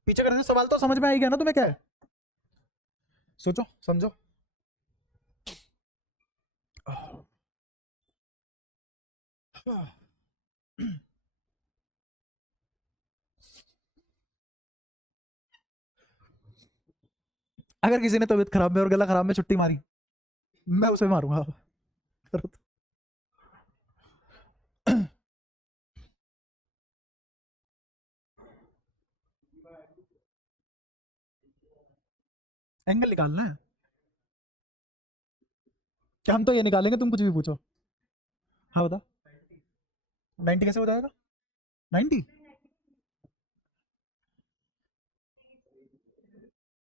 पीछे कर दे सवाल, तो समझ में आई गया ना तुम्हें क्या है? सोचो समझो। अगर किसी ने तबीयत खराब में और गला खराब में छुट्टी मारी, मैं उसे मारूंगा। एंगल निकालना है क्या? हम तो ये निकालेंगे, तुम कुछ भी पूछो। हाँ बता, 90 कैसे हो जाएगा? 90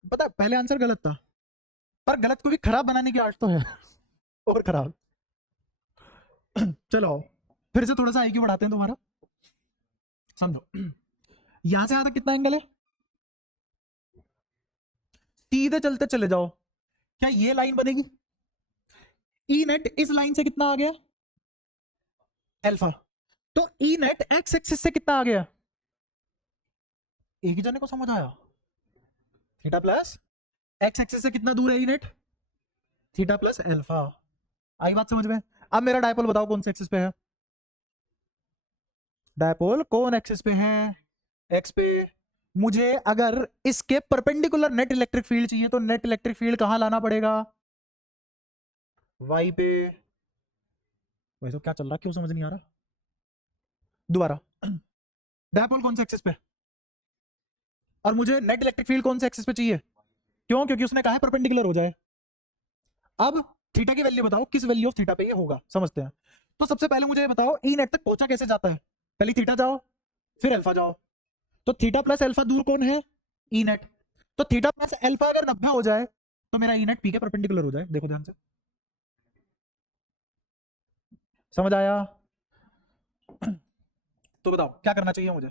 पता है पहले आंसर गलत था, पर गलत को भी खराब बनाने की आर्ट तो है। और खराब। चलो फिर से थोड़ा सा आईक्यू बढ़ाते हैं तुम्हारा, समझो। यहां से यहां तक कितना एंगल है? सीधे चलते चले जाओ, क्या ये लाइन बनेगी? ई नेट इस लाइन से कितना आ गया? अल्फा। तो ई नेट एक्स एक्सिस से कितना आ गया? एक ही जने को समझ आया? थीटा प्लस एक्स एक्सिस से कितना दूर है E net? Theta plus alpha. आई बात समझ में? अब मेरा डायपोल बताओ कौन से एक्सिस पे है? डायपोल कौन एक्सिस पे है? एक्स पे। मुझे अगर इसके परपेंडिकुलर नेट इलेक्ट्रिक फील्ड चाहिए तो नेट इलेक्ट्रिक फील्ड कहां लाना पड़ेगा? वाई पे। वैसे क्या चल रहा, क्यों समझ नहीं आ रहा? दोबारा। डायपोल कौन से एक्सिस पे, और मुझे नेट इलेक्ट्रिक फील्ड कौन से एक्सिस पे चाहिए? क्यों? क्योंकि उसने कहा है परपेंडिकुलर हो जाए। अब थीटा की वैल्यू बताओ, किस वैल्यू ऑफ थीटा पे ये होगा, समझते हैं। तो सबसे पहले मुझे ये बताओ ई नेट तक पहुंचा कैसे जाता है? पहले थीटा जाओ फिर अल्फा जाओ, तो थीटा प्लस अल्फा दूर कौन है? E net. तो थीटा प्लस अल्फा अगर 90 हो जाए तो मेरा ई नेट पी के परपेंडिकुलर हो जाए। देखो ध्यान से, समझ आया? तो बताओ क्या करना चाहिए मुझे?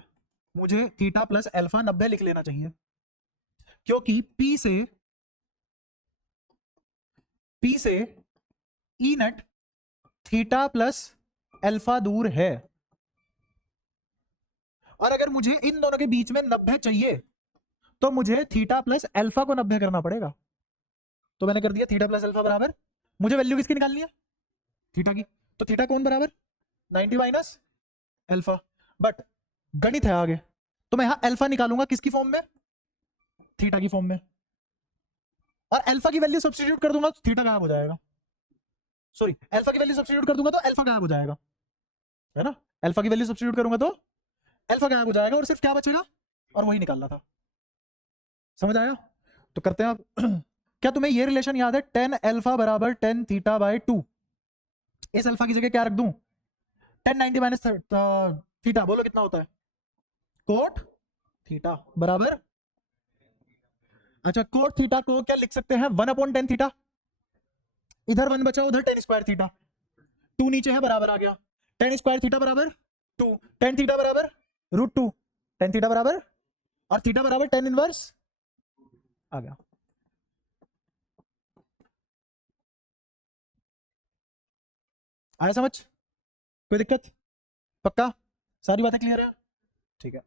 मुझे थीटा प्लस अल्फा 90 लिख लेना चाहिए, क्योंकि पी से ई नेट थीटा प्लस अल्फा दूर है, और अगर मुझे इन दोनों के बीच में 90 चाहिए तो मुझे थीटा प्लस अल्फा को 90 करना पड़ेगा। तो मैंने कर दिया थीटा प्लस अल्फा बराबर, मुझे वैल्यू किसकी निकालनी है, थीटा की। तो थीटा कौन बराबर 90 माइनस अल्फा। बट गणित है आगे, तो मैं यहां अल्फा निकालूंगा किसकी फॉर्म में, थीटा की फॉर्म में, और अल्फा की वैल्यू सब्स्टिट्यूट कर दूंगा तो थीटा गायब हो जाएगा। सॉरी, अल्फा की वैल्यू सब्स्टिट्यूट कर दूंगा तो अल्फा गायब हो जाएगा, है ना। अल्फा की वैल्यू सब्स्टिट्यूट करूंगा तो अल्फा गायब हो जाएगा और सिर्फ क्या बचेगा, और वही निकालना था। समझ आया। तो करते हैं आप क्या तुम्हें ये रिलेशन याद है, 10 अल्फा बराबर 10 थीटा बाय 2। इस अल्फा की जगह क्या रख दूं, 10 90 माइनस थीटा, बोलो कितना होता है, कोट थीटा बराबर, अच्छा कोट थीटा को क्या लिख सकते हैं 1/10 थीटा, इधर 1 बचा उधर 10 स्क्वायर थीटा, 2 नीचे है बराबर आ गया 10 स्क्वायर थीटा बराबर 2, 10 थीटा बराबर √2, 10 थीटा बराबर और थीटा बराबर 10 इनवर्स आ गया। आया समझ, कोई दिक्कत, पक्का सारी बातें क्लियर है, ठीक है।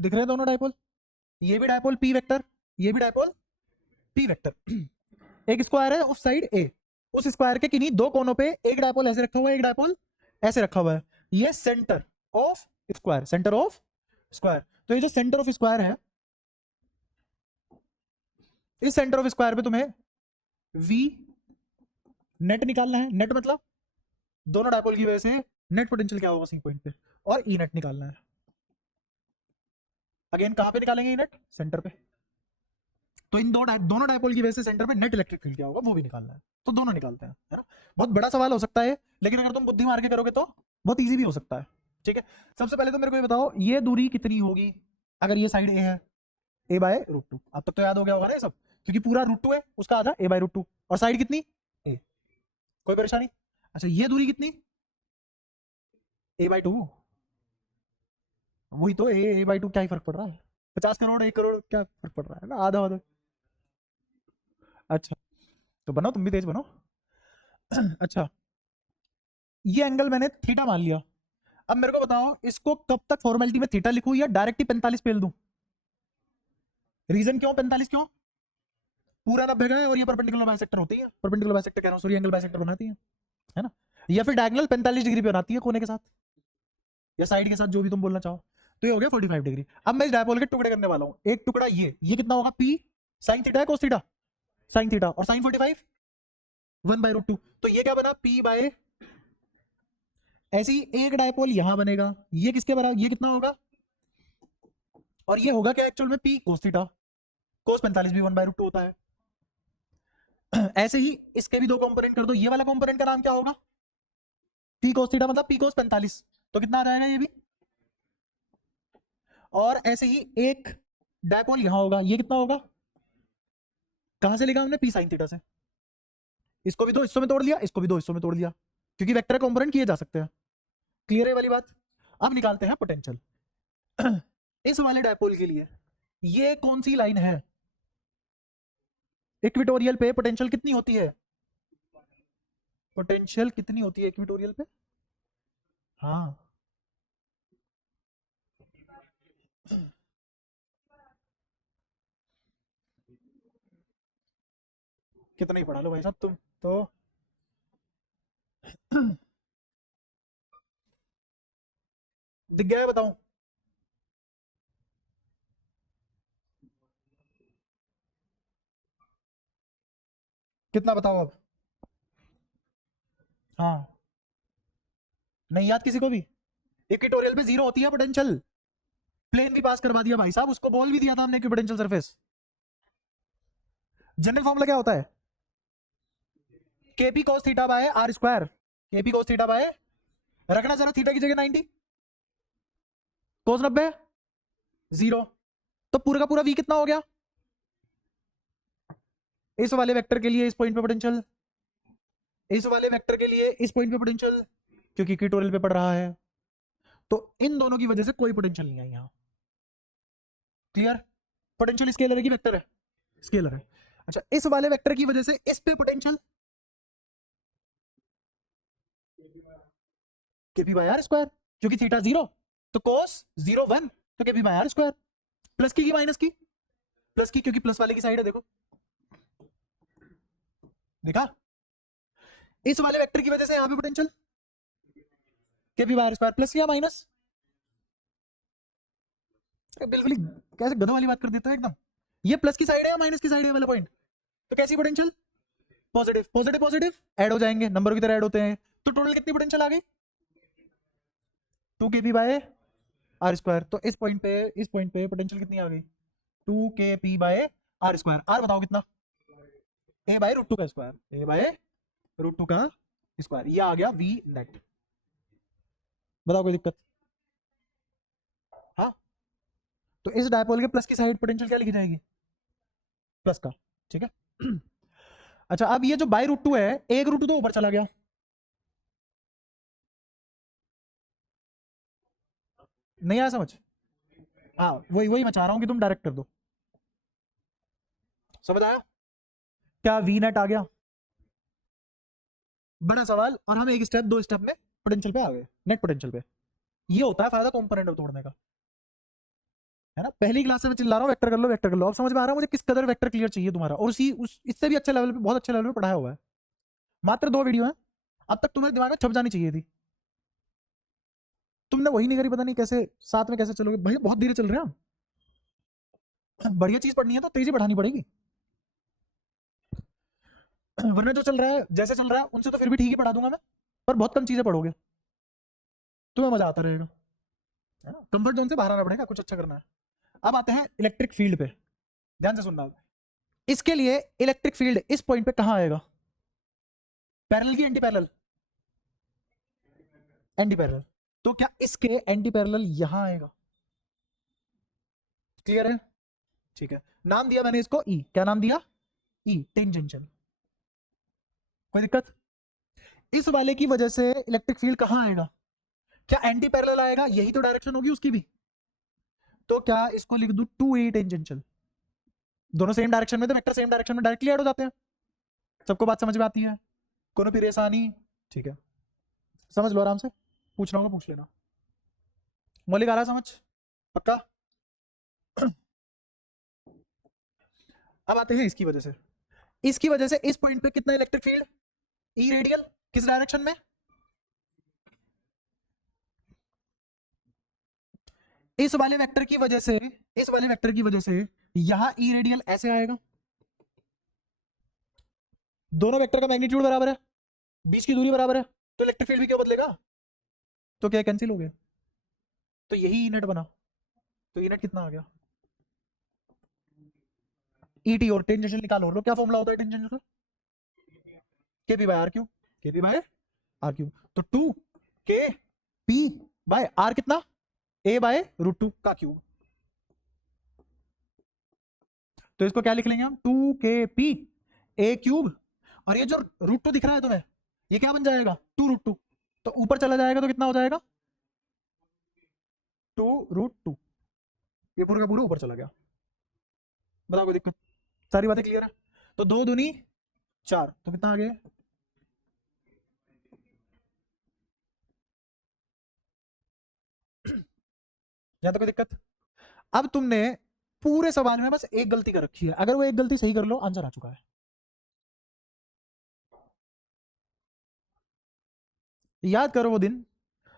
दिख रहे हैं दोनों डायपोल, ये भी डायपोल पी वेक्टर, ये भी डायपोल पी वेक्टर। एक स्क्वायर है उस साइड ए, उस स्क्वायर के किन्हीं दो कोनों पे एक डायपोल ऐसे रखा हुआ है, एक डायपोल ऐसे रखा हुआ है, ये centre of square, centre of square. तो ये जो सेंटर ऑफ स्क्वायर है, इस सेंटर ऑफ स्क्वायर पे तुम्हें वी नेट निकालना है, नेट मतलब दोनों डायपोल की वजह से नेट पोटेंशियल क्या होगा सी पॉइंट पे, और ई नेट निकालना है। अगेन कहां पे निकालेंगे ई नेट, सेंटर पे। तो इन दोनों डायपोल की वजह से सेंटर पे नेट इलेक्ट्रिक फील्ड क्या होगा वो भी निकालना है, तो दोनों निकालते हैं, है ना। बहुत बड़ा सवाल हो सकता है, लेकिन अगर तुम बुद्धि मार के करोगे तो बहुत ईजी भी हो सकता है, ठीक है। सबसे पहले तो मेरे को ये बताओ, ये दूरी कितनी होगी, अगर ये साइड ए है, ए बाय √2, अब तक तो याद हो गया होगा ना ये सब, क्योंकि पूरा √2 है, उसका आधा ए बाय √2, और साइड कितनी ए, कोई परेशानी। अच्छा ये दूरी कितनी, a/2, वही तो a/2, क्या ही फर्क पड़ रहा है, 50 करोड़ 1 करोड़ क्या फर्क पड़ रहा है ना, आधा आधा। अच्छा तो बनो, तुम भी तेज बनो। अच्छा ये एंगल मैंने थीटा मान लिया, अब मेरे को बताओ इसको कब तक फॉर्मेलिटी में थीटा लिखूं या डायरेक्ट ही 45 पेल दूं। रीजन क्यों 45, क्यों, पूरा 90 का है और ये परपेंडिकुलर बाइसेक्टर होती है, परपेंडिकुलर बाइसेक्टर कह रहा हूं, सॉरी एंगल बाइसेक्टर बनाती है ना, या फिर डायगोनल 45 डिग्री पे बनाती है कोने के साथ या साइड के साथ, जो भी तुम बोलना चाहो। तो ये हो गया 45 डिग्री। अब मैं इस डायपोल के टुकड़े करने वाला हूं, एक टुकड़ा ये कितना होगा, पी साइन थीटा है कोस थीटा, साइन थीटा, और साइन 45 1/√2, तो ये क्या बना पी बाय, ऐसे ही एक डायपोल यहां बनेगा, ये किसके बराबर, ये कितना होगा, और ये होगा क्या एक्चुअल में पी कोस थीटा, कोस 45 भी 1/√2 होता है। ऐसे ही इसके भी दो कंपोनेंट कर दो, ये वाला कंपोनेंट का नाम क्या होगा, पी कोस थीटा मतलब पी कोस 45, तो कितना आ जाएगा ये भी, और ऐसे ही एक डायपोल यहां होगा, ये कितना होगा, कहां से लिखा हमने पी साइन थीटा से, इसको भी दो हिस्सों में तोड़ लिया, इसको भी दो हिस्सों में तोड़ लिया, क्योंकि वेक्टर कंपोनेंट किए जा सकते हैं। क्लियर है वाली बात। अब निकालते हैं पोटेंशियल। इस वाले डायपोल के लिए ये कौन सी लाइन है, इक्वेटोरियल पे पोटेंशियल कितनी होती है, पोटेंशियल कितनी होती है इक्वेटोरियल पे, हाँ कितना ही पढ़ा लो भाई साहब तुम तो। दिख गया है, बताऊं, कितना बताओ अब, हाँ नहीं याद किसी को भी, इक्वेटोरियल पे 0 होती है पोटेंशियल, प्लेन भी पास करवा दिया भाई साहब, उसको बोल भी दिया था हमने कि पोटेंशियल सरफेस। जनरल फॉर्मूला क्या होता है, KP cos theta by are square, KP cos theta by, रखना जरा थीटा की जगह 90, cos 90 0, तो पूरा का पूरा v कितना हो गया, इस वाले वेक्टर के लिए इस पॉइंट पे पोटेंशियल, इस वाले वेक्टर के लिए इस पॉइंट पे पोटेंशियल, क्योंकि इक्वेटोरियल पे पड़ रहा है, तो इन दोनों की वजह से कोई पोटेंशियल नहीं है यहां। क्लियर? पोटेंशियल स्केलर है कि वेक्टर है? स्केलर है। अच्छा, इस वाले वेक्टर की वजह से इस पे potential KP by are square, क्योंकि थीटा 0 तो कोस 0 1 तो KP by are square, plus की माइनस की, प्लस की क्योंकि प्लस वाले की साइड है, देखो देखा, इस वाले वेक्टर की वजह से यहां पे potential KP by are square, plus या माइनस, बिल्कुल ही कैसे गधों वाली बात कर देता है एकदम। ये प्लस की साइड है या माइनस की साइड है वाला पॉइंट, तो कैसी potential positive, positive positive add हो जाएंगे, नंबर की तरह ऐड होते हैं, तो टोटल कितनी पोटेंशियल आ गई 2 केपी बाय आर स्क्वायर। तो इस पॉइंट पे पोटेंशियल कितनी आ गई 2 KP by are square. R बताओ कितना, ए बाय रूट 2 का स्क्वायर, ए बाय रूट 2 का स्क्वायर, ये आ गया वी नेट। बताओ कोई दिक्कत? हाँ, तो इस डायपोल के प्लस की साइड पोटेंशियल क्या लिखी जाएगी, प्लस का, ठीक है। अच्छा, अब ये जो बाय रूट 2 है, एक रूट 2 तो ऊपर चला गया, नहीं आया समझ? हाँ, वही वही मैं चाह रहा हूं कि तुम डायरेक्ट कर दो, समझ आया? क्या वी नेट आ गया? बड़ा सवाल, और हम एक स्टेप 2 स्टेप में पोटेंशियल पे आ गए, नेट पोटेंशियल पे। ये होता है फायदा कंपोनेंट अब तोड़ने का, है ना। पहली क्लास में चिल्ला रहा हूँ वेक्टर कर लो वेक्टर कर लो, अब समझ में आ रहा है मुझे किस कदर वेक्टर क्लियर चाहिए तुम्हारा, और उसी इससे भी अच्छे लेवल पे, बहुत अच्छे लेवल पे पढ़ाया हुआ है। मात्र 2 वीडियो है, अब तक तुम्हारे दिमाग में छप जानी चाहिए थी, तुमने वही नहीं करी, पता नहीं कैसे साथ में कैसे चलोगे भाई, बहुत धीरे चल रहे हैं हम। बढ़िया चीज पढ़नी है तो तेजी बढ़ानी पड़ेगी, वरना जो चल रहा है जैसे चल रहा है उनसे तो फिर भी ठीक ही पढ़ा दूंगा मैं, पर बहुत कम चीजें पढ़ोगे, तुम्हें मजा आता रहेगा, है ना। कंफर्ट जोन से बाहर आना पड़ेगा, कुछ अच्छा करना है। अब आते हैं इलेक्ट्रिक फील्ड पे, ध्यान से सुनना। इसके लिए इलेक्ट्रिक फील्ड इस पॉइंट पे कहां आएगा, पैरेलल की एंटी पैरेलल, एंटी पैरेलल, तो क्या इसके एंटी पैरेलल यहां आएगा, क्लियर है? ठीक है, नाम दिया मैंने इसको ई, क्या नाम दिया, ई टेंजेंशियल, कोई दिक्कत? इस वाले की वजह से इलेक्ट्रिक फील्ड कहां आएगा, क्या एंटी पैरेलल आएगा, यही तो डायरेक्शन होगी उसकी भी, तो क्या इसको लिख दूं 2e टेंजेंशियल, दोनों सेम डायरेक्शन में, तो वेक्टर सेम डायरेक्शन में डायरेक्टली ऐड हो जाते हैं। सबको बात समझ में आती है? कोनो परेशानी? ठीक है, समझ लो आराम से, पूछना होगा पूछ लेना। मौलिक आ रहा समझ, पक्का? अब आते हैं इसकी वजह से, इसकी वजह से इस पॉइंट पे कितना इलेक्ट्रिक फील्ड, ई रेडियल, किस डायरेक्शन में, इस वाले वेक्टर की वजह से, इस वाले वेक्टर की वजह से यहां ई रेडियल ऐसे आएगा, दोनों वेक्टर का मैग्नीट्यूड बराबर है, बीच की दूरी बराबर है, तो इलेक्ट्रिक फील्ड भी क्यों बदलेगा, तो क्या कैंसिल हो गया, तो यही ई नेट बना, तो ई नेट कितना आ गया, ईटी और टेंजेंशियल निकालो, लो क्या फॉर्मूला होता है टेंजेंशियल का, KP by R Q, KP by R Q, तो 2 के पी बाय आर कितना, ए बाय रूट 2 का क्यूब, तो इसको क्या लिख लेंगे हम 2 के पी ए क्यूब, और ये जो रूट 2 दिख रहा है तुम्हें, ये क्या बन जाएगा 2 रूट 2, तो ऊपर चला जाएगा तो कितना हो जाएगा 2 रूट 2, ये पूरा का पूरा ऊपर चला गया। बताओ कोई दिक्कत? सारी बातें क्लियर है? तो 2 दूनी 4, तो कितना आ गया, यहां तो कोई दिक्कत? अब तुमने पूरे सवाल में बस एक गलती कर रखी है, अगर वो एक गलती सही कर लो आंसर आ चुका है। याद करो वो दिन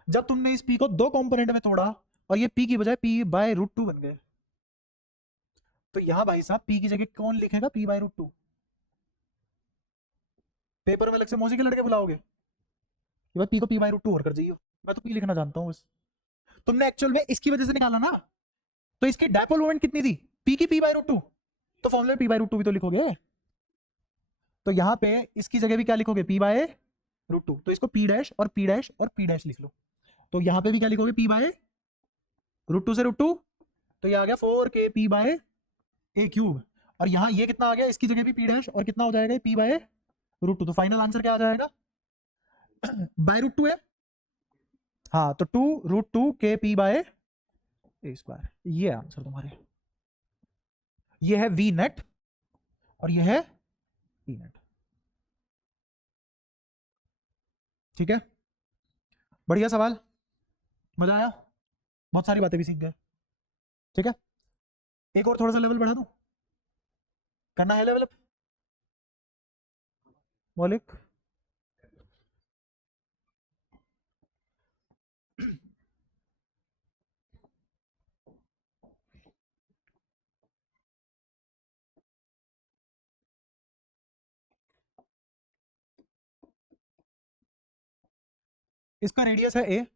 जब तुमने इस पी को 2 कंपोनेंट में तोड़ा और ये पी की बजाय पी बाय रूट 2 बन गए, तो यहां भाई साहब पी की जगह कौन लिखेगा पी बाय रूट 2, पेपर में अलग से मौसी के लड़के बुलाओगे कि भाई पी को पी बाय रूट 2 और कर जाइए, मैं तो पी लिखना जानता हूं बस। तुमने एक्चुअल में इसकी वजह से निकाला ना, तो इसकी डायपोल मोमेंट कितनी थी, पी की पी बाय रूट 2, तो फॉर्मूले में पी बाय रूट 2 भी तो लिखोगे, तो यहां पे इसकी जगह भी क्या लिखोगे पी बाय रूट 2, तो इसको पी डैश और पी डैश और पी डैश लिख लो, तो यहां पे भी क्या लिखोगे पी बाय रूट 2 से रूट 2, तो ये आ गया 4 के पी बाय ए क्यूब, और यहाँ ये कितना आ गया, इसकी जगह भी पी डैश, और कितना हो जाएगा पी बाय रूट टू। तो फाइनल आंसर क्या आ जाएगा, बाय रूट टू है। हाँ तो 2 √2 के पी बाय ए स्क्वायर, ये आंसर तुम्हारे। ये है वी नेट और ये है ई नेट। ठीक है, बढ़िया सवाल, मजा आया, बहुत सारी बातें भी सीख गए। ठीक है, एक और थोड़ा सा लेवल बढ़ा दूं, करना है लेवल अप मौलिक। इसका रेडियस है ए,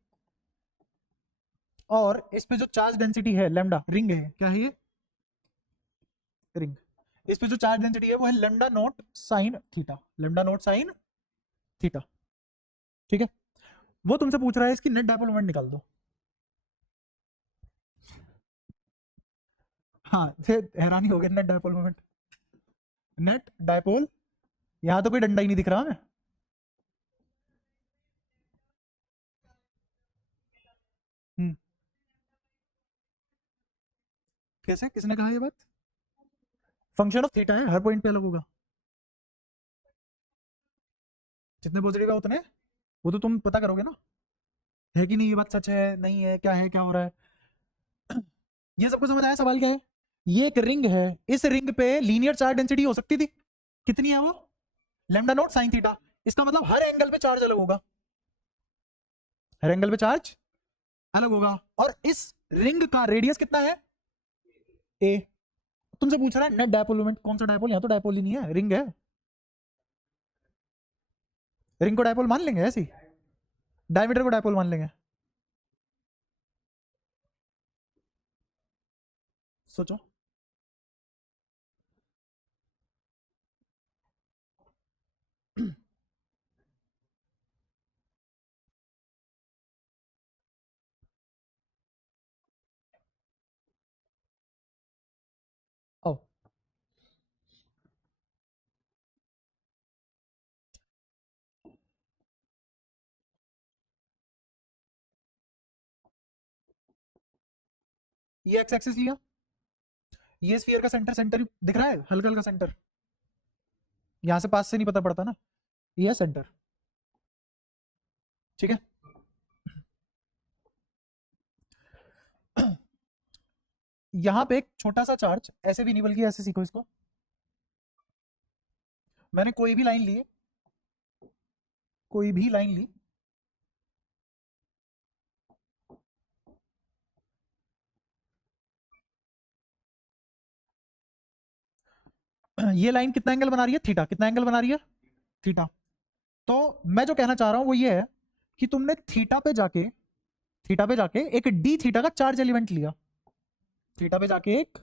और इस पे जो चार्ज डेंसिटी है लैम्डा, रिंग है, क्या है ये रिंग, इस पे जो चार्ज डेंसिटी है वो है lambda naught sine theta, lambda naught sine theta. ठीक है, वो तुमसे पूछ रहा है इसकी नेट डायपोल मोमेंट निकाल दो। हाँ फिर हैरानी हो गई, net dipole moment, net dipole, यहां तो कोई डंडा ही नहीं दिख रहा है। हम्म, कैसे, किसने कहा ये बात, फंक्शन ऑफ थीटा है, हर पॉइंट पे अलग होगा, जितने पॉजिटिव है उतने, वो तो तुम पता करोगे ना, है कि नहीं, ये बात सच है नहीं है, क्या है, क्या हो रहा है। ये सबको समझ आया, सवाल क्या है, ये एक रिंग है, इस रिंग पे लीनियर चार्ज डेंसिटी हो सकती थी, कितनी है वो, लैम्डा नॉट साइन थीटा, इसका मतलब हर एंगल पे चार्ज अलग होगा, हर एंगल पे चार्ज अलग होगा, और इस रिंग का रेडियस कितना है ए। तुमसे पूछ रहा है नेट डायपोल मोमेंट, कौन सा डायपोल, यहां तो डायपोल ही नहीं है, रिंग है, रिंग को डायपोल मान लेंगे ऐसी, डायमीटर को डायपोल मान लेंगे, सोचो। ओ ये एक्स एक्सिस लिया, ये स्फीयर का सेंटर, सेंटर दिख रहा है हल्का हल्का सेंटर, यहां से पास से नहीं पता पड़ता ना, ये है सेंटर। ठीक है, यहां पे एक छोटा सा चार्ज, ऐसे भी नहीं बल्कि ऐसे सीखो इसको, मैंने कोई भी लाइन ली, कोई भी लाइन ली, ये लाइन कितना एंगल बना रही है, थीटा, कितना एंगल बना रही है, थीटा। तो मैं जो कहना चाह रहा हूं वो ये है कि तुमने थीटा पे जाके, थीटा पे जाके एक डी थीटा का चार्ज एलिमेंट लिया, थीटा पे जाके एक,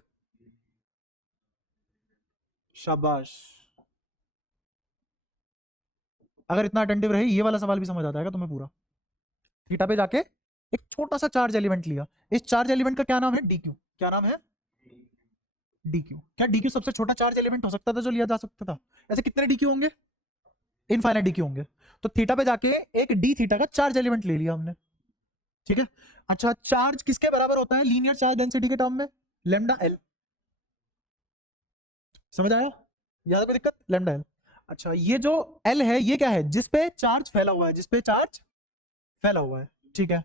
शाबाश, अगर इतना अटेंटिव रहे ये वाला सवाल भी समझ आ जाएगा तुम्हें पूरा। थीटा पे जाके एक छोटा सा चार्ज एलिमेंट लिया, इस चार्ज एलिमेंट का क्या नाम है, डी क्यू, क्या नाम है, डी क्यू। क्या डी क्यू सबसे छोटा चार्ज एलिमेंट हो सकता था जो लिया जा सकता था, ऐसे कितने डी क्यू होंगे, इनफाइनाइट डी क्यू होंगे। तो थीटा पे जाके एक डी थीटा का चार्ज एलिमेंट ले लिया हमने। ठीक है, अच्छा चार्ज किसके बराबर होता है लीनियर चार्ज डेंसिटी के टर्म में, लेमडा एल, समझ आया, याद कोई दिक्कत, लेमडा एल। अच्छा ये जो एल है ये क्या है, जिसपे चार्ज फैला हुआ है, जिसपे चार्ज फैला हुआ है। ठीक है,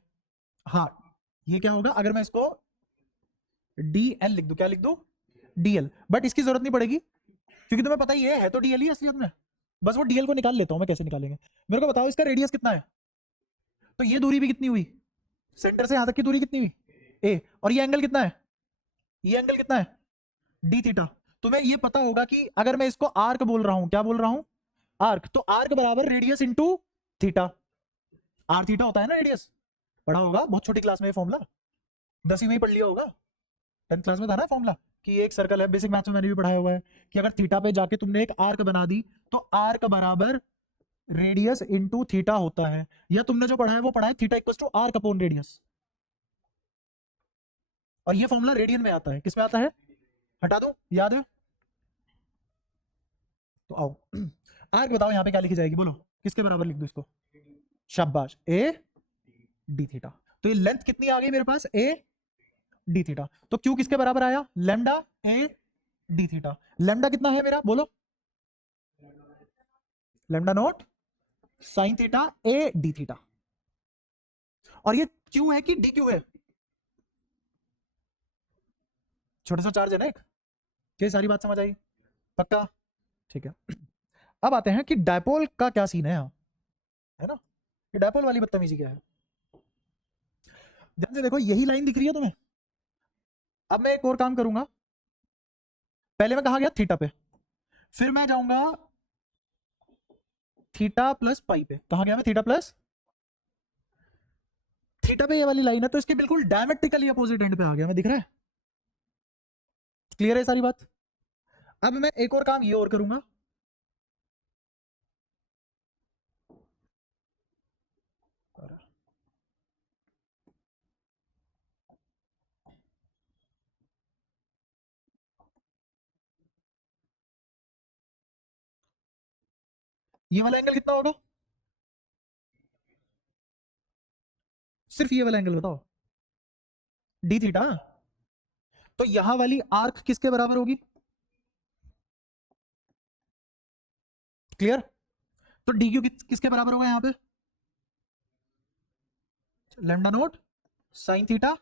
हाँ ये क्या होगा, अगर मैं इसको डी एल लिख दूं, क्या लिख दूं, डी एल, बट इसकी जरूरत नहीं पड़ेगी क्योंकि तुम्हें पता ही है तो डीएल ही असलियत में, बस वो डीएल को निकाल लेता हूं मैं, कैसे निकालेंगे, मेरे को बताओ इसका रेडियस कितना है, तो ये दूरी भी कितनी हुई, सेंटर से यहां तक की दूरी कितनी हुई ए, और ये एंगल कितना है, ये एंगल कितना है डी थीटा। तुम्हें ये पता होगा कि अगर मैं इसको आर्क बोल रहा हूं, क्या बोल रहा हूं, आर्क, तो आर्क बराबर radius into theta, R theta होता है ना रेडियस, पढ़ा होगा बहुत छोटी क्लास में ये फॉर्मूला, 10वीं में ही पढ़ लिया होगा, 10th क्लास में था ना फॉर्मूला, कि एक सर्कल है, बेसिक मैथ्स में मैंने भी पढ़ाया हुआ है कि अगर थीटा पे जाके तुमने एक आर्क बना दी तो आर्क बराबर रेडियस इंटू थीटा होता है, या तुमने जो पढ़ा है वो पढ़ा है theta equal to arc upon radius, और ये फॉर्मूला रेडियन में आता है, किसमें आता है, हटा दो, याद है, तो आओ आर्क बताओ यहाँ पे क्या लिखी जाएगी, बोलो किसके बराबर लिख दो इसको, शाबाश, ए डी थीटा। तो ये लेंथ कितनी आ गई मेरे पास, ए डी थीटा। तो क्यू किसके बराबर आया, lambda A D theta. Lambda कितना है मेरा, बोलो, lambda naught sine theta A D theta. और ये क्यू है कि डी क्यू है, छोटा सा चार्ज है ना एक, क्या सारी बात समझ आई, पक्का, ठीक है। अब आते हैं कि डायपोल का क्या सीन है यहाँ, है ना, ये डायपोल वाली बदतमीजी क्या है। ध्यान से देखो, यही लाइन दिख रही है तुम्हें। अब मैं एक और काम करूंगा, पहले मैं कहा गया थीटा पे, फिर मैं जाऊंगा थीटा प्लस पाई पे। कहा गया मैं थीटा प्लस, थीटा पे ये वाली लाइन है तो इसके बिल्कुल डायमेट्रिकली अपोजिट एंड पे आ गया मैं, दिख रहा है, क्लियर है सारी बात। अब मैं एक और काम ये और करूंगा, ये वाला एंगल कितना होगा, सिर्फ ये वाला एंगल बताओ, डी थीटा। तो यहां वाली आर्क किसके बराबर होगी, क्लियर। तो डी क्यू किसके बराबर होगा यहां पे, lambda note sine theta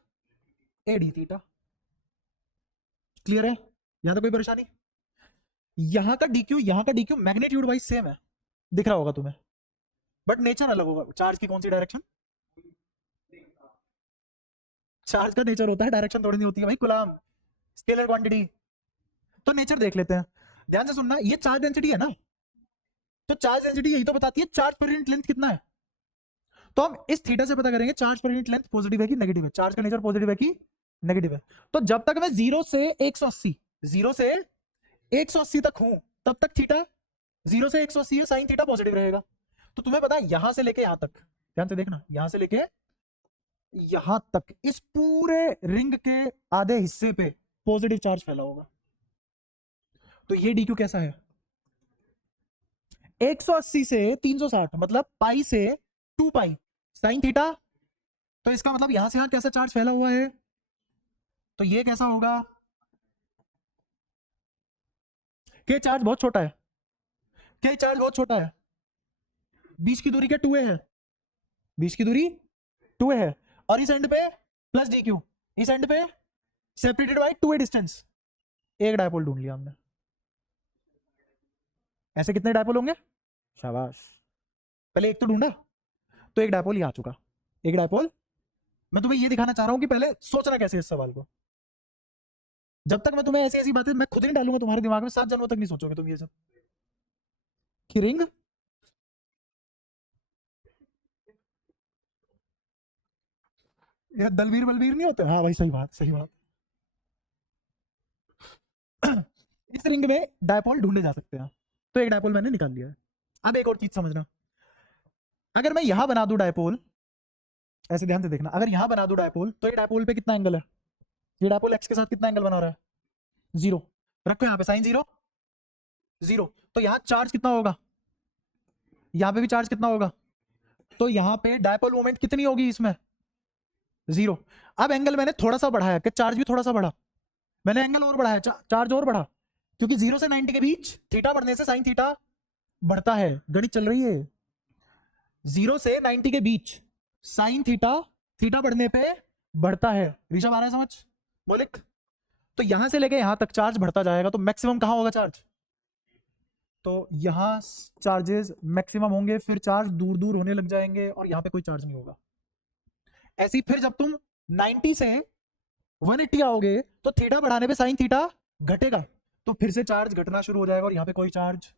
A D theta, clear है, यहां तो कोई परेशानी। यहां का डी क्यू, यहां का D Q magnitude wise same है, दिख रहा होगा तुम्हें, बट नेचर अलग होगा। चार्ज की कौन सी डायरेक्शन, चार्ज का नेचर होता है, डायरेक्शन थोड़ी नहीं होती है भाई गुलाम, स्केलर क्वांटिटी। तो नेचर देख लेते हैं, ध्यान से सुनना, ये चार्ज डेंसिटी है ना, तो चार्ज डेंसिटी यही तो बताती है चार्ज पर यूनिट लेंथ कितना है। तो हम इस थीटा से पता करेंगे charge per unit length positive है कि नेगेटिव है, चार्ज का नेचर पॉजिटिव है कि नेगेटिव है। तो जब तक मैं 0 से 180, 0 से 180 तक हूं, तब तक थीटा 0 से 180 है, साइन थीटा पॉजिटिव रहेगा। तो तुम्हें पता है यहां से लेके यहां तक, ध्यान से देखना, यहां से लेके यहां तक इस पूरे रिंग के आधे हिस्से पे पॉजिटिव चार्ज फैला होगा। तो ये डी क्यू कैसा है, 180 से 360, मतलब पाई से 2 पाई साइन थीटा। तो इसका मतलब यहां से यहां कैसा चार्ज फैला हुआ है, तो ये कैसा होगा, के चार्ज बहुत छोटा है, के चार्ज बहुत छोटा है, बीच की दूरी क्या 2a है, बीच की दूरी 2a है, और इस एंड पे प्लस डी क्यू, इस एंड पे सेपरेटेड बाय 2a डिस्टेंस। एक डायपोल ढूंढ लिया हमने, ऐसे कितने डायपोल होंगे, शाबाश, पहले एक तो ढूंढा, तो एक डायपोल ये आ चुका, एक डायपोल। मैं तुम्हें ये दिखाना चाह रहा हूं कि पहले सोचना कैसे इस सवाल को, जब तक मैं तुम्हें ऐसी ऐसी बातें मैं खुद नहीं डालूंगा तुम्हारे दिमाग में, 7 जन्मों तक नहीं सोचोगे तुम ये सब कि रिंग ये दलवीर बलवीर नहीं होते। हाँ भाई सही बात, सही बात। इस रिंग में डायपोल ढूंढे जा सकते हैं, तो एक डायपोल मैंने निकाल लिया है। अब एक और चीज समझना, अगर मैं यहां बना दूं डायपोल, ऐसे ध्यान से देखना, अगर यहां बना दूं डायपोल, तो ये डायपोल पे कितना एंगल है, ये डायपोल एक्स के साथ कितना एंगल बना रहा है, 0 रखो यहाँ पे, साइन 0 0। तो यहाँ चार्ज कितना होगा, यहाँ पे भी चार्ज कितना होगा, तो यहाँ पे डायपोल मोमेंट कितनी होगी इसमें, 0। अब एंगल मैंने थोड़ा सा बढ़ाया कि चार्ज भी थोड़ा सा बढ़ा, मैंने एंगल और बढ़ाया, चार्ज और बढ़ा, क्योंकि 0 से 90 के बीच थीटा बढ़ने से साइन थीटा बढ़ता है, गणित चल रही है, 0 से 90 के बीच साइन थीटा, थीटा बढ़ने पे बढ़ता है। ऋषभ आ रहा है समझ, मौलिक। तो यहां से लेके यहां तक चार्ज बढ़ता जाएगा, तो मैक्सिमम कहां होगा चार्ज, तो यहां चार्जेस मैक्सिमम होंगे, फिर चार्ज दूर दूर होने लग जाएंगे और यहां पे कोई चार्ज नहीं होगा। ऐसी फिर जब तुम 90 से 180 आओगे, तो थीटा बढ़ाने पे साइन थीटा घटेगा, तो फिर से चार्ज घटना शुरू हो जाएगा और यहां पे कोई चार्ज,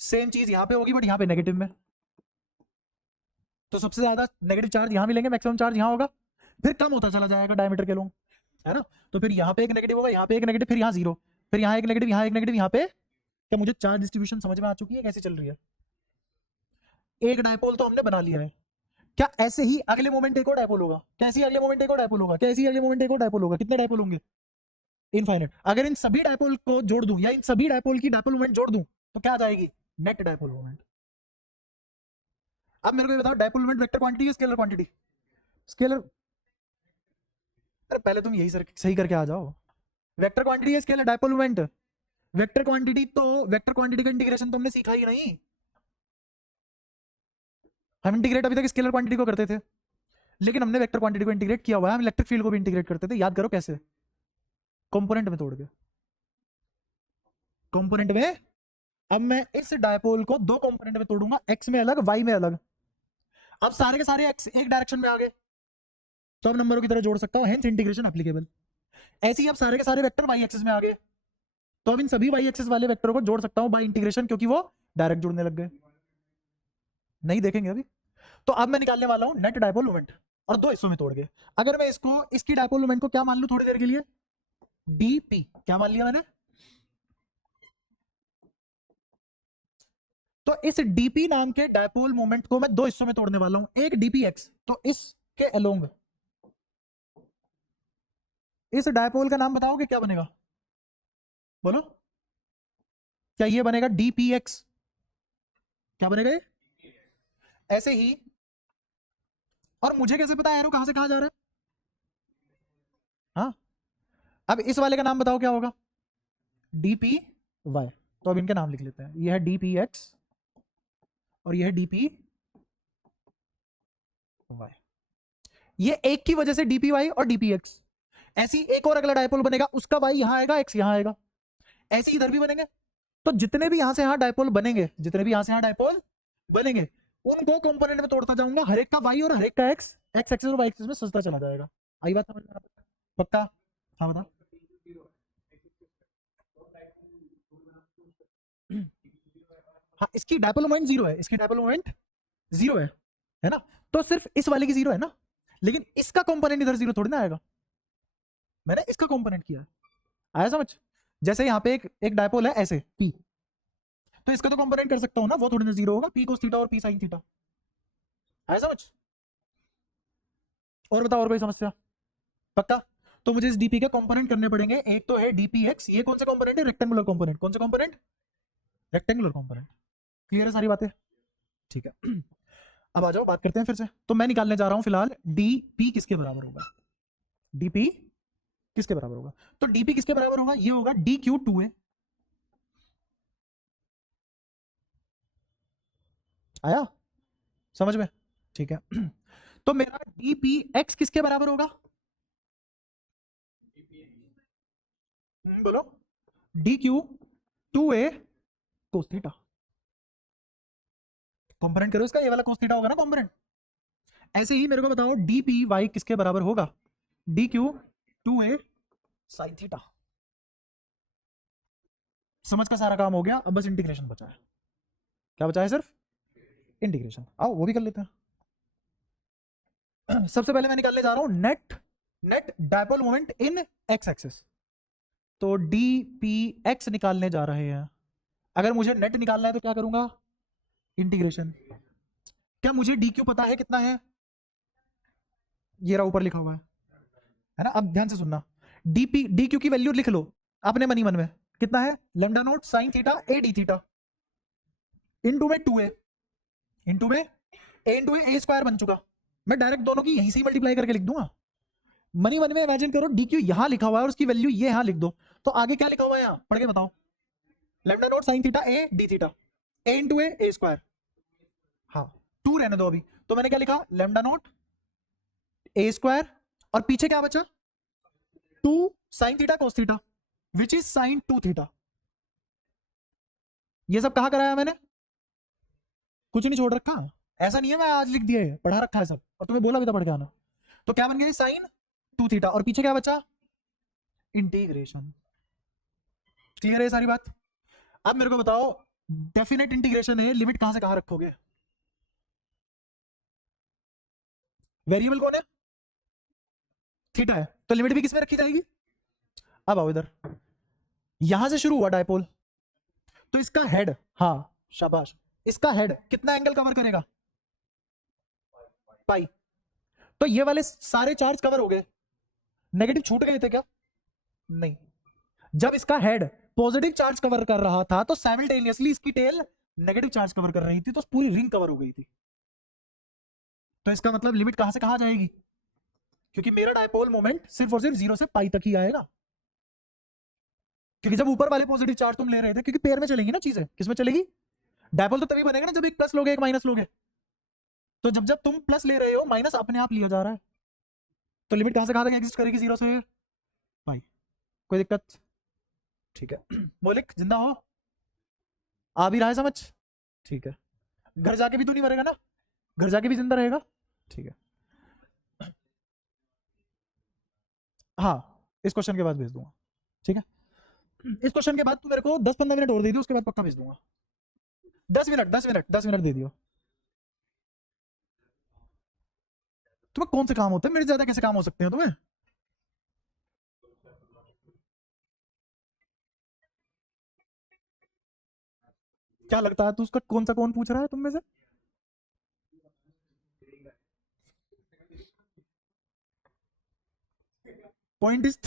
सेम चीज यहां पे होगी बट यहां पे नेगेटिव में। तो सबसे ज्यादा नेगेटिव चार्ज यहां मिलेंगे, मैक्सिमम चार्ज यहां होगा, फिर कम होता चला जाएगा डायमीटर के लोग, है ना। तो फिर यहाँ पे एक नेगेटिव होगा, यहाँ पे एक नेगेटिव, फिर यहाँ 0, फिर यहाँ एक नेगेटिव, यहाँ एक नेगेटिव, यहाँ पे। क्या मुझे चार्ज डिस्ट्रीब्यूशन समझ में आ चुकी है कैसे चल रही है। एक डायपोल तो हमने बना लिया है, क्या ऐसे ही अगले मोमेंट एक और डायपोल होगा, कैसे अगले मोमेंट एक और डायपोल होगा, कैसे अगले मोमेंट एक और डायपोल होगा, कितने डायपोल होंगे, इनफाइनाइट। अगर इन सभी डायपोल को जोड़ दूं या इन सभी डायपोल की डायपोल मोमेंट जोड़ दूं, तो क्या आ जाएगी, नेट डायपोल मोमेंट। अब मेरे को ये बताओ, डायपोल मोमेंट वेक्टर क्वांटिटी या स्केलर क्वांटिटी? स्केलर। अरे पहले तुम यही सही करके आ जाओ। वेक्टर क्वांटिटी है scalar dipole moment. Vector quantity तो वेक्टर क्वांटिटी का इंटीग्रेशन तुमने सीखा ही नहीं। हम इंटीग्रेट अभी तक स्केलर क्वांटिटी को करते थे, लेकिन हमने वेक्टर क्वांटिटी को इंटीग्रेट किया हुआ है। हम इलेक्ट्रिक फील्ड को भी इंटीग्रेट करते थे, याद करो कैसे, कंपोनेंट में तोड़ के। कंपोनेंट में, अब मैं इस डायपोल को दो कंपोनेंट में तोड़ूंगा, एक्स में अलग वाई में अलग। अब सारे के सारे एक्स एक डायरेक्शन में आ गए, तो अब नंबरों की तरह जोड़ सकता हूं, हेंस इंटीग्रेशन एप्लीकेबल। ऐसे ही अब सारे के सारे वेक्टर वाई एक्सिस में आ गए, तो अब इन सभी वाई एक्सिस वाले वेक्टरों को जोड़ सकता हूं बाय इंटीग्रेशन, क्योंकि वो डायरेक्ट जुड़ने लग गए। नहीं देखेंगे अभी। तो अब मैं निकालने वाला हूं नेट डायपोल मोमेंट, और दो हिस्सों में तोड़ के। अगर मैं इसको, इसकी डायपोल मोमेंट को क्या मान लूं थोड़ी देर के लिए, डीपी। क्या मान लिया मैंने? तो इस डीपी नाम के डायपोल मोमेंट को मैं दो हिस्सों में तोड़ने वाला हूं, एक डीपी एक्स, तो इसके अलोंग इस डायपोल का नाम बताओगे क्या बनेगा, बोलो? क्या ये बनेगा डीपीएक्स? क्या बनेगा ये? ऐसे ही, और मुझे कैसे पता एरो कहां से कहां जा रहा है? हाँ, अब इस वाले का नाम बताओ क्या होगा, डीपी वाई। तो अब इनके नाम लिख लेते हैं, ये है डीपीएक्स और ये है डीपी वाई। ये एक की वजह से डीपी वाई और डीपीएक्स। ऐसी एक और अगला डायपोल बनेगा, उसका वाई यहां आएगा, एक्स यहां आएगा। ऐसे इधर भी बनेंगे। तो जितने भी यहां से यहां डायपोल बनेंगे, जितने भी यहां से यहां डायपोल बनेंगे, उनको कंपोनेंट में तोड़ता जाऊंगा, हर एक का वाई और हर एक का एक्स, एक्स एक्सिस और वाई एक्सिस में सजता चला जाएगा। आई बात समझ में? पक्का? हाँ बता। हाँ, इसकी डायपोल मोमेंट जीरो है, इसकी डायपोल मोमेंट जीरो है ना? तो सिर्फ इस वाले की जीरो है ना, लेकिन इसका कंपोनेंट इधर जीरो थोड़ी ना आएगा, मैंने इसका कंपोनेंट किया है। आया समझ? जैसे यहाँ पे एक एक डायपोल है ऐसे पी, तो इसका तो कंपोनेंट कर सकता हूँ ना, वो थोड़ी ना जीरो होगा, पी कोस थीटा और पी साइन थीटा। आया समझ? और बताओ, और कोई समस्या? पक्का? तो मुझे इस डीपी के कंपोनेंट करने पड़ेंगे। एक तो है डीपीएक्स, ये कौन सा कंपोनेंट है, रेक्टेंगुलर कंपोनेंट। कौन सा कंपोनेंट? Rectangular component. क्लियर है सारी बातें? ठीक है। अब आ जाओ बात करते हैं फिर से। तो मैं निकालने जा रहा हूं फिलहाल डीपी किसके बराबर होगा, डीपी किसके बराबर होगा। तो डीपी किसके बराबर होगा, ये होगा डी क्यू टू ए। आया समझ में? ठीक है। तो मेरा डीपी एक्स किसके बराबर होगा, बोलो? D Q to A cos theta. Component करो इसका, ये वाला कोस थीटा होगा ना कंपोनेंट। ऐसे ही मेरे को बताओ डी पी वाई किसके बराबर होगा, D Q to A sine theta. समझ का सारा काम हो गया, अब बस इंटीग्रेशन बचा है। क्या बचा है? सिर्फ इंटीग्रेशन। आओ वो भी कर लेते हैं। सबसे पहले मैं निकालने जा रहा हूं net dipole moment in x axis. तो डी पी एक्स निकालने जा रहे हैं। अगर मुझे नेट निकालना है तो क्या करूंगा, इंटीग्रेशन। क्या मुझे डी क्यू पता है कितना है, ये रहा ऊपर लिखा हुआ है ना? अब ध्यान से सुनना, डी क्यू की वैल्यू लिख लो अपने मनी मन में, कितना है, lambda note sine theta A D theta into में 2a, इनटू में a इंटू ए स्क्वायर बन चुका। मैं डायरेक्ट दोनों की यहीं से मल्टीप्लाई करके लिख दूंगा। मनी मन में इमेजिन करो डी क्यू यहां लिखा हुआ है और उसकी वैल्यू ये यहां लिख दो, तो आगे क्या लिखा हुआ है, यहां पढ़ के बताओ, lambda note sine theta A D theta, A into A square. हाँ, 2 रहने दो अभी। तो मैंने क्या लिखा, लेमडा नोट ए स्क्वायर, और पीछे क्या बचा, 2 sine theta cos theta which is sine 2 theta. ये सब कहां कराया मैंने, कुछ नहीं छोड़ रखा। ऐसा नहीं है मैं आज लिख दिया है, पढ़ा रखा है सब, और तुम्हें बोला भी था पढ़ के आना। तो क्या बन गया, साइन 2 थीटा, और पीछे क्या बचा, इंटीग्रेशन। क्लियर है सारी बात? अब मेरे को बताओ, डेफिनेट इंटीग्रेशन है, लिमिट कहां से कहां रखोगे, वेरिएबल कौन है, थीटा है, तो लिमिट भी किसमें रखी जाएगी। अब आओ इधर, यहां से शुरू हुआ डायपोल, तो इसका हेड, हाँ शाबाश, इसका हेड कितना एंगल कवर करेगा, पाई। तो ये वाले सारे चार्ज कवर हो गए, नेगेटिव छूट गए थे क्या, नहीं। जब इसका हेड पॉजिटिव चार्ज कवर कर रहा था तो साइमल्टेनियसली इसकी टेल नेगेटिव चार्ज कवर कर रही थी, तो पूरी रिंग कवर हो गई थी। तो इसका मतलब लिमिट कहां से कहां जाएगी, क्योंकि मेरा डायपोल मोमेंट सिर्फ और सिर्फ 0 से पाई तक ही आएगा। क्योंकि जब ऊपर वाले पॉजिटिव चार्ज तुम ले रहे थे, क्योंकि पेयर में चलेंगी ना चीजें, किसमें चलेगी, डायपोल तो तभी बनेगा ना जब एक प्लस लोगे एक माइनस लोगे। तो जब जब तुम प्लस ले रहे हो माइनस अपने आप लिया जा रहा है, तो लिमिट कहां से कहां तक एग्जिस्ट करेगी, 0 से पाई। कोई दिक्कत, ठीक है। मौलिक जिंदा हो, आ भी रहा है समझ, ठीक है। घर जाके भी तू नहीं मरेगा ना, घर जाके भी जिंदा रहेगा, ठीक है। हाँ, इस क्वेश्चन के बाद भेज दूंगा, ठीक है। इस क्वेश्चन के बाद तू मेरे को 10-15 मिनट और दे दियो, उसके बाद पक्का भेज दूंगा। 10 मिनट 10 मिनट 10 मिनट दे दियो। तुम्हें कौन से काम होते हैं, मेरे ज्यादा कैसे काम हो सकते हैं तुम्हें। क्या लगता है तू उसका कौन सा कौन पूछ रहा है तुम में से। पॉइंट इज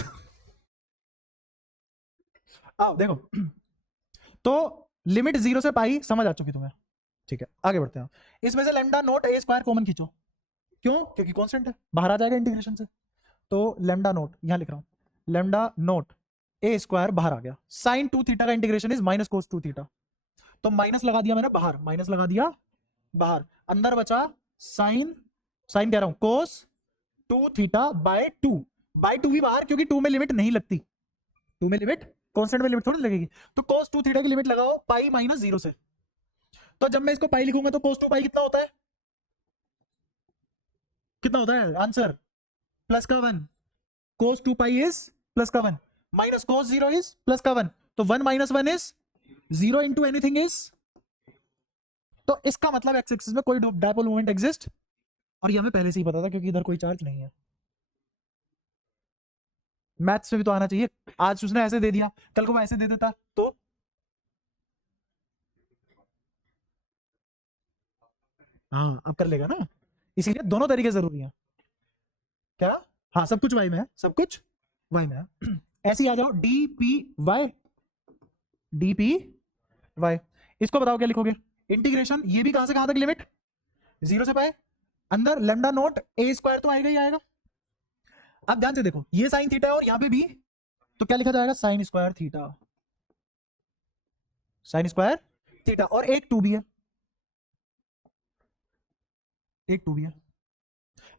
आओ देखो, तो लिमिट 0 से पाई समझ आ चुकी तुम्हें, ठीक है। आगे बढ़ते हैं, इसमें से लेमडा नोट ए स्क्वायर कॉमन खींचो। क्यों, क्योंकि कांस्टेंट है, बाहर आ जाएगा इंटीग्रेशन से। तो लेमडा नोट यहां लिख रहा हूं, लेमडा नोट ए स्क्वायर बाहर आ गया, साइन 2 थीटा का integration is minus cos 2 theta. तो माइनस लगा दिया मैंने बाहर, माइनस लगा दिया बाहर, अंदर बचा साइन, साइन कह रहा हूं कोस 2 थीटा बाय 2, बाय 2 भी बाहर, क्योंकि 2 में लिमिट नहीं लगती, 2 में लिमिट, कांस्टेंट में लिमिट थोड़ी लगेगी। तो cos 2 थीटा की लिमिट लगाओ पाई माइनस 0 से। तो जब मैं इसको पाई लिखूंगा तो cos 2 पाई कितना होता है, कितना होता है आंसर, प्लस का 1। cos 2 पाई इज प्लस का 1, माइनस cos 0 इज प्लस का 1। तो 1 minus 1 is 0 into anything is. तो इसका मतलब एक्स एक्सिस में कोई डायपोल मोमेंट एग्जिस्ट, और ये हमें पहले से ही पता था क्योंकि इधर कोई चार्ज नहीं है। मैथ्स में भी तो आना चाहिए, आज उसने ऐसे दे दिया, कल को वो ऐसे दे देता तो। हाँ अब कर लेगा ना, इसीलिए दोनों तरीके जरूरी हैं। क्या, हाँ सब कुछ वाई में है, सब कुछ वाई में है। ऐसे ही आ जाओ D P Y, D P Y, इसको बताओ क्या लिखोगे, इंटीग्रेशन, ये भी कहां से कहां तक लिमिट, 0 से पाए, अंदर लेमडा नोट ए स्क्वायर तो आएगा ही आएगा। अब ध्यान से देखो, ये साइन थीटा है और यहां पे भी, तो क्या लिखा जाएगा, sign square theta, sine square theta, और एक 2 भी है, एक 2 भी है।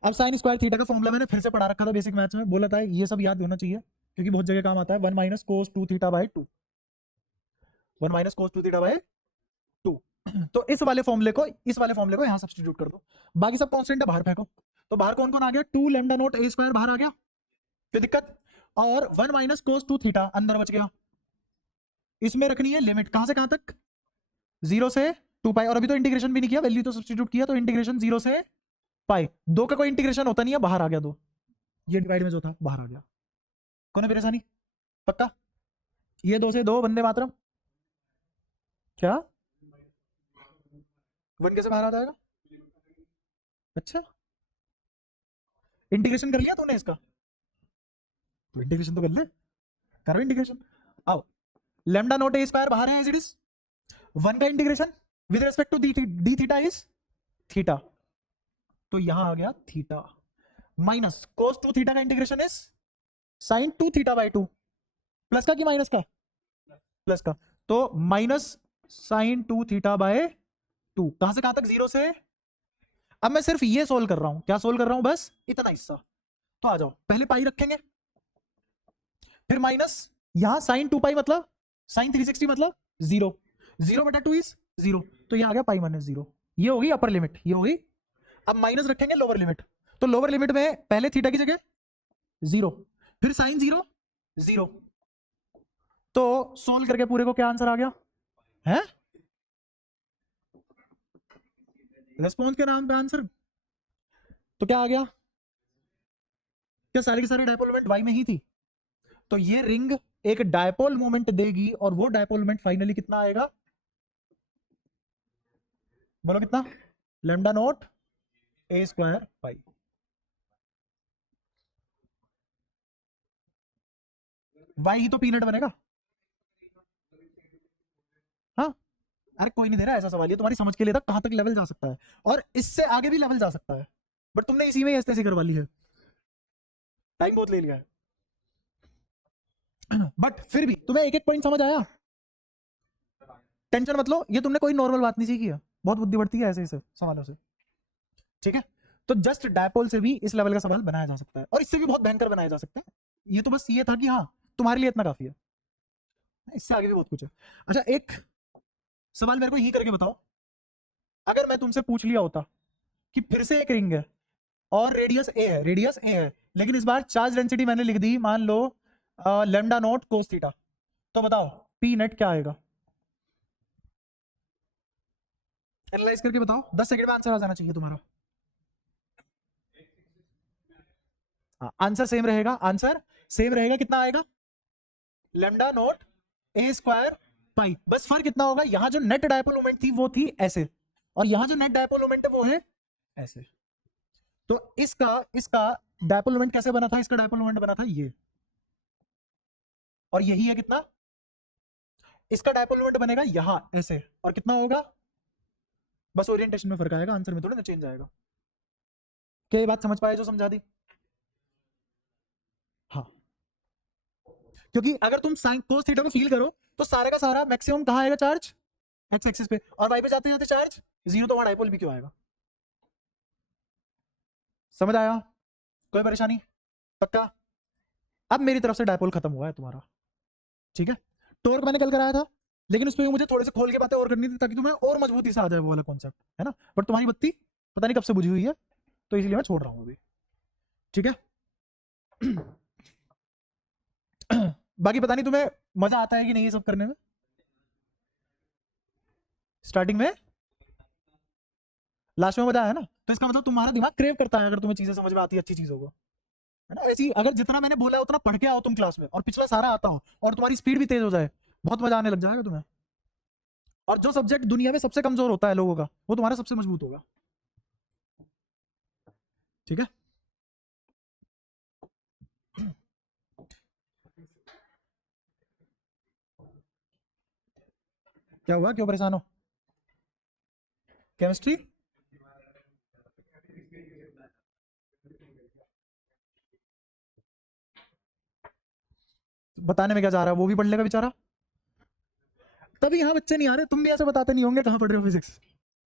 अब साइन स्क्वायर थीटा का फॉर्मूला मैंने फिर से पढ़ा रखा था बेसिक मैथ्स में, बोला था ये सब याद होना चाहिए क्योंकि बहुत जगह काम आता है। 1 minus cos 2 theta by 2, 1 minus cos 2 theta by 2। तो इस वाले फॉर्मूले को, इस वाले फॉर्मूले को यहां सब्स्टिट्यूट कर दो, बाकी सब कांस्टेंट है बाहर फेंको। तो बाहर कौन कौन आ गया, 2 लैम्डा नोट ए स्क्वायर बाहर आ गया, कोई दिक्कत, और 1 माइनस कोस 2 थीटा अंदर बच गया। इसमें रखनी है लिमिट कहां से कहां तक, 0 से 2 पाई, और अभी तो इंटीग्रेशन भी नहीं किया, वैल्यू तो सब्स्टिट्यूट किया, तो इंटीग्रेशन 0 से पाई, 2 का कोई इंटीग्रेशन होता नहीं है, बाहर आ गया 2, ये डिवाइड में जो था बाहर आ गया। कौन है परेशानी, पक्का, ये 2 से 2 वंदे मातरम, क्या 1 कैसे बाहर आ जाएगा, अच्छा इंटीग्रेशन कर लिया तूने इसका, तो इंटीग्रेशन तो कर ले, करो इंटीग्रेशन। आओ, लेमडा नोट ए स्क्वायर बाहर है एज इट इज, 1 का integration with respect to D theta is theta, तो यहां आ गया थीटा, माइनस कोस 2 थीटा का integration is sine 2 theta by 2, plus का कि माइनस का, प्लस का, तो माइनस साइन 2 थीटा बाय 2, कहां से कहां तक, 0 से। अब मैं सिर्फ ये सोल्व कर रहा हूं, क्या सोल्व कर रहा हूं, बस इतना हिस्सा। तो आ जाओ, पहले पाई रखेंगे, फिर माइनस, यहां साइन 2 पाई मतलब साइन 360 मतलब 0, 0 बटा 2 इज 0, तो यहां आ गया पाई माइनस 0, ये होगी अपर लिमिट, ये होगी। अब माइनस रखेंगे लोअर लिमिट, तो लोअर लिमिट में पहले थीटा की जगह 0, फिर साइन 0 0, तो सोल्व करके पूरे को क्या आंसर आ गया है, रेस्पॉन्स के नाम पे आंसर, तो क्या आ गया, क्या सारे के सारे डायपोल मोमेंट वाई में ही थी, तो ये रिंग एक डायपोल मोमेंट देगी, और वो डायपोल मोमेंट फाइनली कितना आएगा, बोलो कितना, lambda not a square pi. Why he तो पीनट बनेगा, अरे कोई नहीं दे रहा ऐसा सवाल, ये तुम्हारी समझ के लिए था कहां तक लेवल जा सकता है, और इससे आगे भी लेवल जा सकता है, बट तुमने इसी में ही ऐसे करवा ली है, टाइम बहुत ले लिया है। बट फिर भी तुम्हें एक एक पॉइंट समझ आया, टेंशन मत लो, ये तुमने कोई नॉर्मल बात नहीं सीखी है, बहुत बुद्धि बढ़ती है ऐसे सवालों से, ठीक है। तो जस्ट डायपोल से भी इस लेवल का सवाल बनाया जा सकता है, और इससे भी बहुत भयंकर बनाया जा सकता है। ये तो बस ये था कि हाँ तुम्हारे लिए इतना काफी है, इससे आगे भी बहुत कुछ है। अच्छा एक सवाल मेरे को यही करके बताओ, अगर मैं तुमसे पूछ लिया होता कि फिर से एक रिंग है और रेडियस ए है, रेडियस ए है, लेकिन इस बार चार्ज डेंसिटी मैंने लिख दी मान लो लेमडा नॉट कोस थीटा, तो बताओ पी नेट क्या आएगा? एनालाइज करके बताओ, 10 सेकंड में आंसर आ जाना चाहिए तुम्हारा। आंसर सेम रहेगा, आंसर सेम रहेगा, कितना आएगा? Lambda not a square pi, बस फर्क कितना होगा, यहां जो नेट डायपोल मोमेंट थी वो थी ऐसे, और यहां जो नेट डायपोल मोमेंट है वो है ऐसे। तो इसका इसका डायपोल मोमेंट कैसे बना था? इसका डायपोल मोमेंट बना था ये, और यही है कितना, इसका डायपोल मोमेंट बनेगा यहां ऐसे, और कितना होगा, बस ओरिएंटेशन में फर्क आएगा, आंसर में थोड़ा ना चेंज आएगा। क्या ये बात समझ पाए जो समझा दी? हाँ, क्योंकि अगर तुम साइन कोस थीटा को फील करो तो सारे का सारा मैक्सिमम कहां आएगा, चार्ज एक्स एक्सिस पे, और वाई पे जाते जाते चार्ज जीरो, तो वहां डायपोल भी क्यों आएगा? समझ आया? कोई परेशानी? पक्का? अब मेरी तरफ से डायपोल खत्म हुआ है तुम्हारा, ठीक है। टॉर्क मैंने कल कराया था, लेकिन उस पर मुझे थोड़े से खोल के बातें और करनी थी ताकि तुम्हें और मजबूती से आ जाए वो वाला कॉन्सेप्ट, है ना। बट तुम्हारी बत्ती पता नहीं कब से बुझी हुई है, तो इसलिए मैं छोड़ रहा हूँ अभी, ठीक है। बाकी पता नहीं तुम्हें मजा आता है कि नहीं ये सब करने में, स्टार्टिंग में, लास्ट में मजा आया ना, तो इसका मतलब तुम्हारा दिमाग क्रेव करता है अगर तुम्हें चीजें समझ में आती है अच्छी चीजों को, है ना। ऐसी अगर जितना मैंने बोला है उतना पढ़ के आओ तुम क्लास में, और पिछला सारा आता हो, और तुम्हारी स्पीड भी तेज हो जाए, बहुत मजा आने लग जाएगा तुम्हें। और जो सब्जेक्ट दुनिया में सबसे कमजोर होता है लोगों का, वो तुम्हारा सबसे मजबूत होगा, ठीक है। क्या हुआ, क्यों परेशान हो? केमिस्ट्री? बताने में क्या जा रहा है, वो भी पढ़ लेगा बेचारा, तभी यहाँ बच्चे नहीं आ रहे, तुम भी ऐसे बताते नहीं होंगे कहाँ पढ़ रहे हो फिजिक्स।